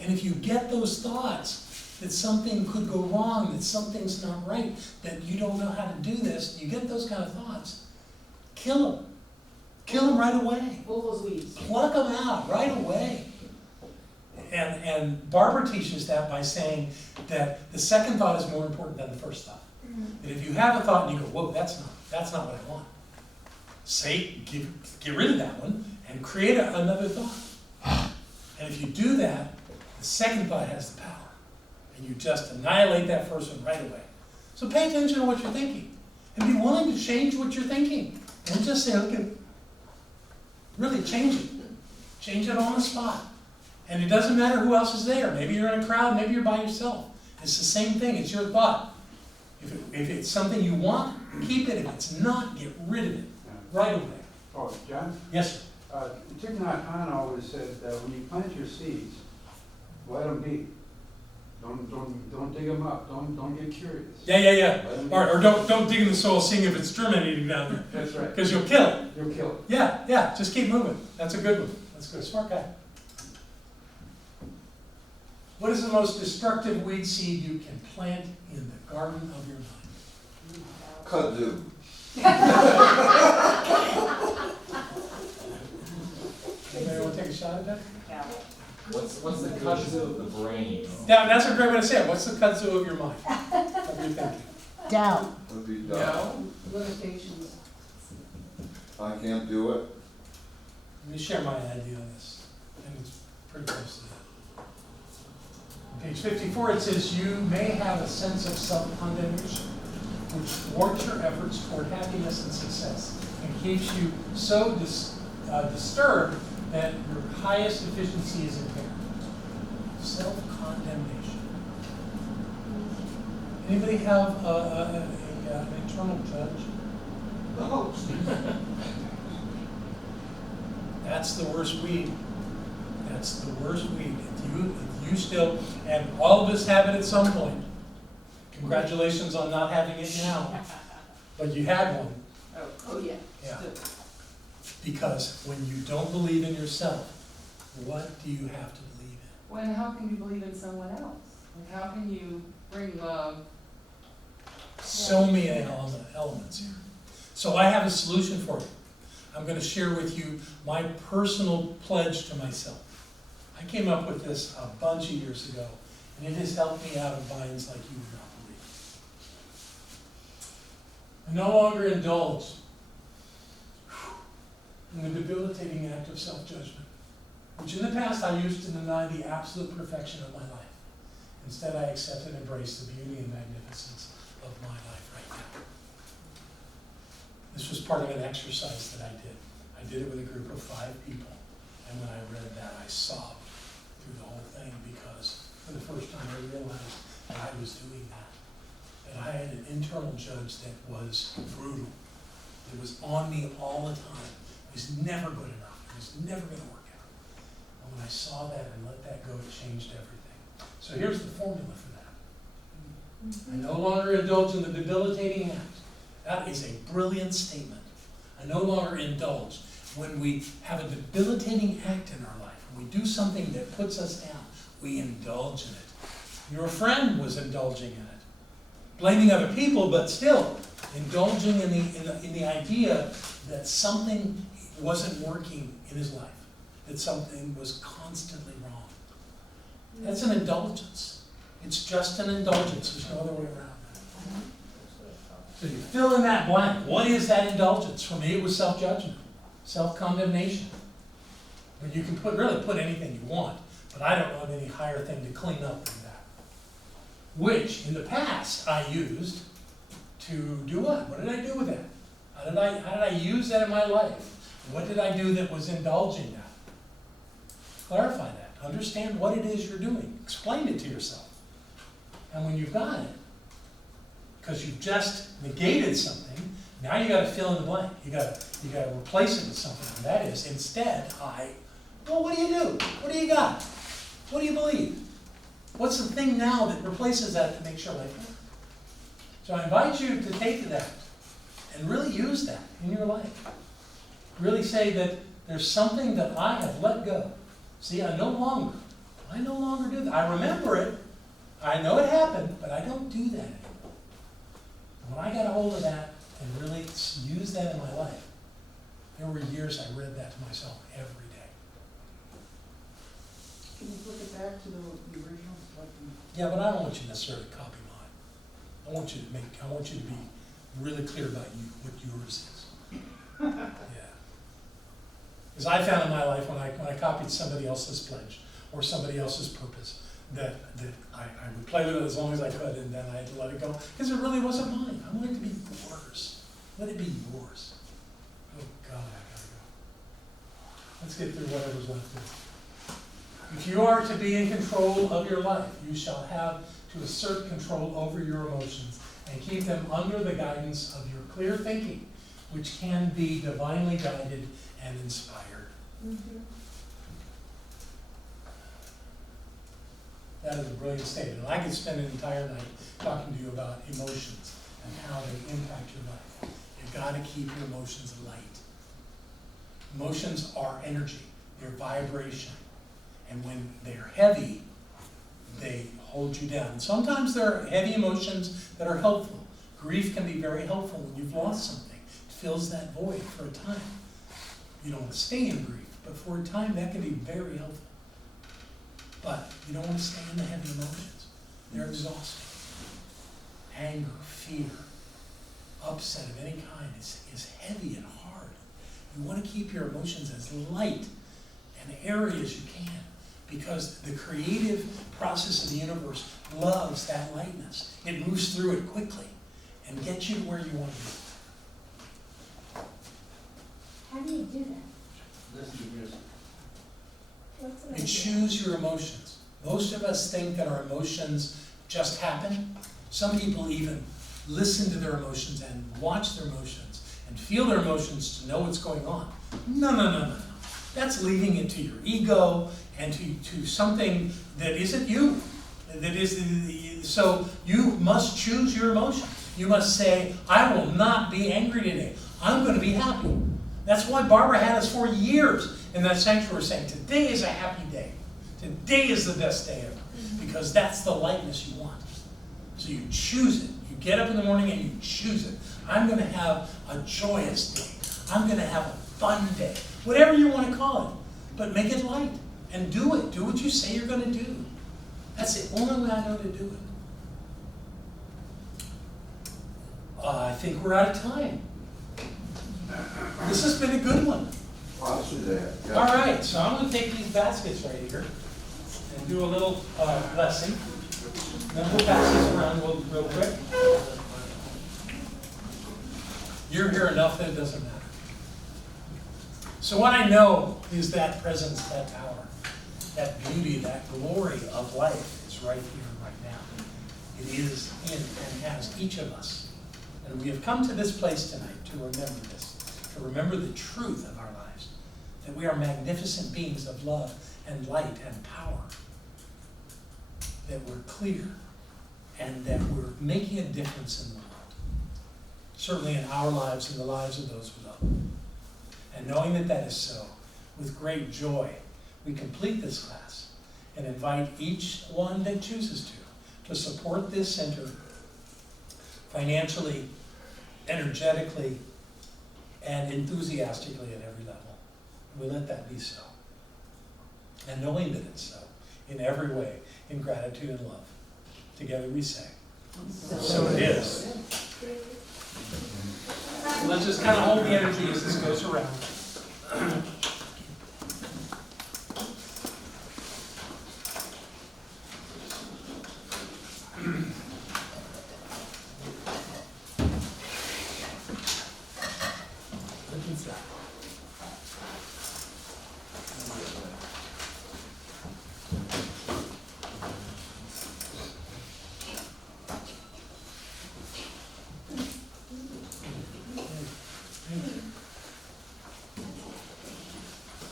And if you get those thoughts that something could go wrong, that something's not right, that you don't know how to do this, you get those kind of thoughts, kill them. Kill them right away. Pull those weeds. Pluck them out right away. And Barbara teaches that by saying that the second thought is more important than the first thought. That if you have a thought and you go, whoa, that's not what I want. get rid of that one and create another thought. And if you do that, the second thought has the power. And you just annihilate that first one right away. So pay attention to what you're thinking. And be willing to change what you're thinking. Don't just say, okay, really change it. Change it on the spot. And it doesn't matter who else is there. Maybe you're in a crowd, maybe you're by yourself. It's the same thing, it's your thought. If it's something you want, keep it. If it's not, get rid of it right away. Oh, John? Yes, sir. Thich Nhat Hanh always said that when you plant your seeds, let them be. Don't dig them up. Don't get curious. Yeah. Or don't dig in the soil, seeing if it's germinating down there. That's right. Because you'll kill it. You'll kill it. Yeah, just keep moving. That's a good one. That's good. Smart guy. What is the most destructive weed seed you can plant in the garden of your mind? Kudzu. Anybody want to take a shot at that? What's the kudzu of the brain? That's a great way to say it. What's the kudzu of your mind? Of your thinking? Doubt. Would be done. Limitations. I can't do it. Let me share my idea on this. And it's pretty close to that. Page 54, it says, you may have a sense of self-condemnation, which thwarts your efforts toward happiness and success, and keeps you so disturbed that your highest efficiency is impaired. Self-condemnation. Anybody have an internal judge? The host. That's the worst weed. That's the worst weed. If you still, and all of us have it at some point. Congratulations on not having it now. But you had one. Oh, yeah. Yeah. Because when you don't believe in yourself, what do you have to believe in? When, how can you believe in someone else? Like, how can you bring love? So many elements here. So I have a solution for you. I'm going to share with you my personal pledge to myself. I came up with this a bunch of years ago, and it has helped me out of binds like you would not believe. I no longer indulge in the debilitating act of self-judgment, which in the past I used to deny the absolute perfection of my life. Instead, I accept and embrace the beauty and magnificence of my life right now. This was part of an exercise that I did. I did it with a group of 5 people, and when I read that, I sobbed through the whole thing because for the first time I realized that I was doing that. That I had an internal judge that was brutal. It was on me all the time. It was never good enough. It was never going to work out. And when I saw that and let that go, it changed everything. So here's the formula for that. I no longer indulge in the debilitating act. That is a brilliant statement. I no longer indulge. When we have a debilitating act in our life, when we do something that puts us down, we indulge in it. Your friend was indulging in it. Blaming other people, but still indulging in the idea that something wasn't working in his life, that something was constantly wrong. That's an indulgence. It's just an indulgence. There's no other way around that. So you fill in that blank. What is that indulgence? For me, it was self-judgment, self-condemnation. I mean, you can really put anything you want, but I don't know of any higher thing to clean up than that. Which, in the past, I used to do what? What did I do with that? How did I use that in my life? What did I do that was indulging that? Clarify that. Understand what it is you're doing. Explain it to yourself. And when you've got it, because you've just negated something, now you got to fill in the blank. You got to replace it with something. And that is, instead, well, what do you do? What do you got? What do you believe? What's the thing now that replaces that to make sure life works? So I invite you to take that and really use that in your life. Really say that there's something that I have let go. See, I no longer do that. I remember it. I know it happened, but I don't do that anymore. And when I got a hold of that and really used that in my life, there were years I read that to myself every day. Can you flip it back to the original? Yeah, but I don't want you necessarily to copy mine. I want you to be really clear about what yours is. Because I found in my life when I copied somebody else's pledge or somebody else's purpose, that I would play with it as long as I could, and then I had to let it go, because it really wasn't mine. I wanted it to be yours. Let it be yours. Oh God, I gotta go. Let's get through whatever's left here. If you are to be in control of your life, you shall have to assert control over your emotions and keep them under the guidance of your clear thinking, which can be divinely guided and inspired. That is a brilliant statement. I could spend an entire night talking to you about emotions and how they impact your life. You've got to keep your emotions light. Emotions are energy. They're vibration. And when they're heavy, they hold you down. And sometimes there are heavy emotions that are helpful. Grief can be very helpful when you've lost something. It fills that void for a time. You don't want to stay in grief, but for a time that can be very helpful. But you don't want to stay in the heavy emotions. They're exhausting. Anger, fear, upset of any kind is heavy and hard. You want to keep your emotions as light and airy as you can, because the creative process of the universe loves that lightness. It moves through it quickly and gets you to where you want to be. How do you do that? Listen to music. What's You choose your emotions. Most of us think that our emotions just happen. Some people even listen to their emotions and watch their emotions and feel their emotions to know what's going on. No. That's leaving it to your ego and to something that isn't you. So you must choose your emotion. You must say, I will not be angry today. I'm going to be happy. That's why Barbara had us for years in that sanctuary saying, today is a happy day. Today is the best day ever. Because that's the lightness you want. So you choose it. You get up in the morning and you choose it. I'm going to have a joyous day. I'm going to have a fun day. Whatever you want to call it. But make it light. And do it. Do what you say you're going to do. That's the only way I know to do it. I think we're out of time. This has been a good one. All right, so I'm going to take these baskets right here and do a little blessing. Then we'll pass this around real quick. You're here enough that it doesn't matter. So what I know is that presence, that power, that beauty, that glory of life is right here, right now. It is in and has each of us. And we have come to this place tonight to remember this, to remember the truth of our lives, that we are magnificent beings of love and light and power, that we're clear, and that we're making a difference in the world, certainly in our lives and the lives of those we love. And knowing that that is so, with great joy, we complete this class and invite each one that chooses to support this center financially, energetically, and enthusiastically at every level. We let that be so. And knowing that it's so, in every way, in gratitude and love. Together we say, so it is. Let's just kind of hold the energy as this goes around.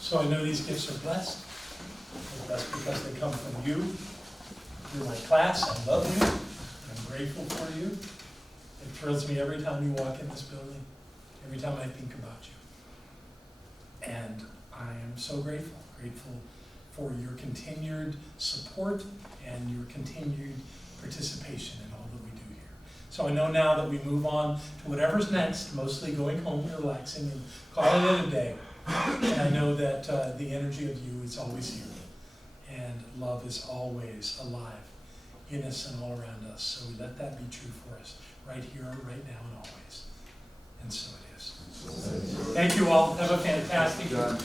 So I know these gifts are blessed. They're blessed because they come from you. You're my class. I love you. I'm grateful for you. It thrills me every time you walk in this building, every time I think about you. And I am so grateful for your continued support and your continued participation in all that we do here. So I know now that we move on to whatever's next, mostly going home and relaxing and calling it a day. And I know that the energy of you is always here. And love is always alive in us and all around us. So we let that be true for us right here, right now, and always. And so it is. Thank you all. Have a fantastic day.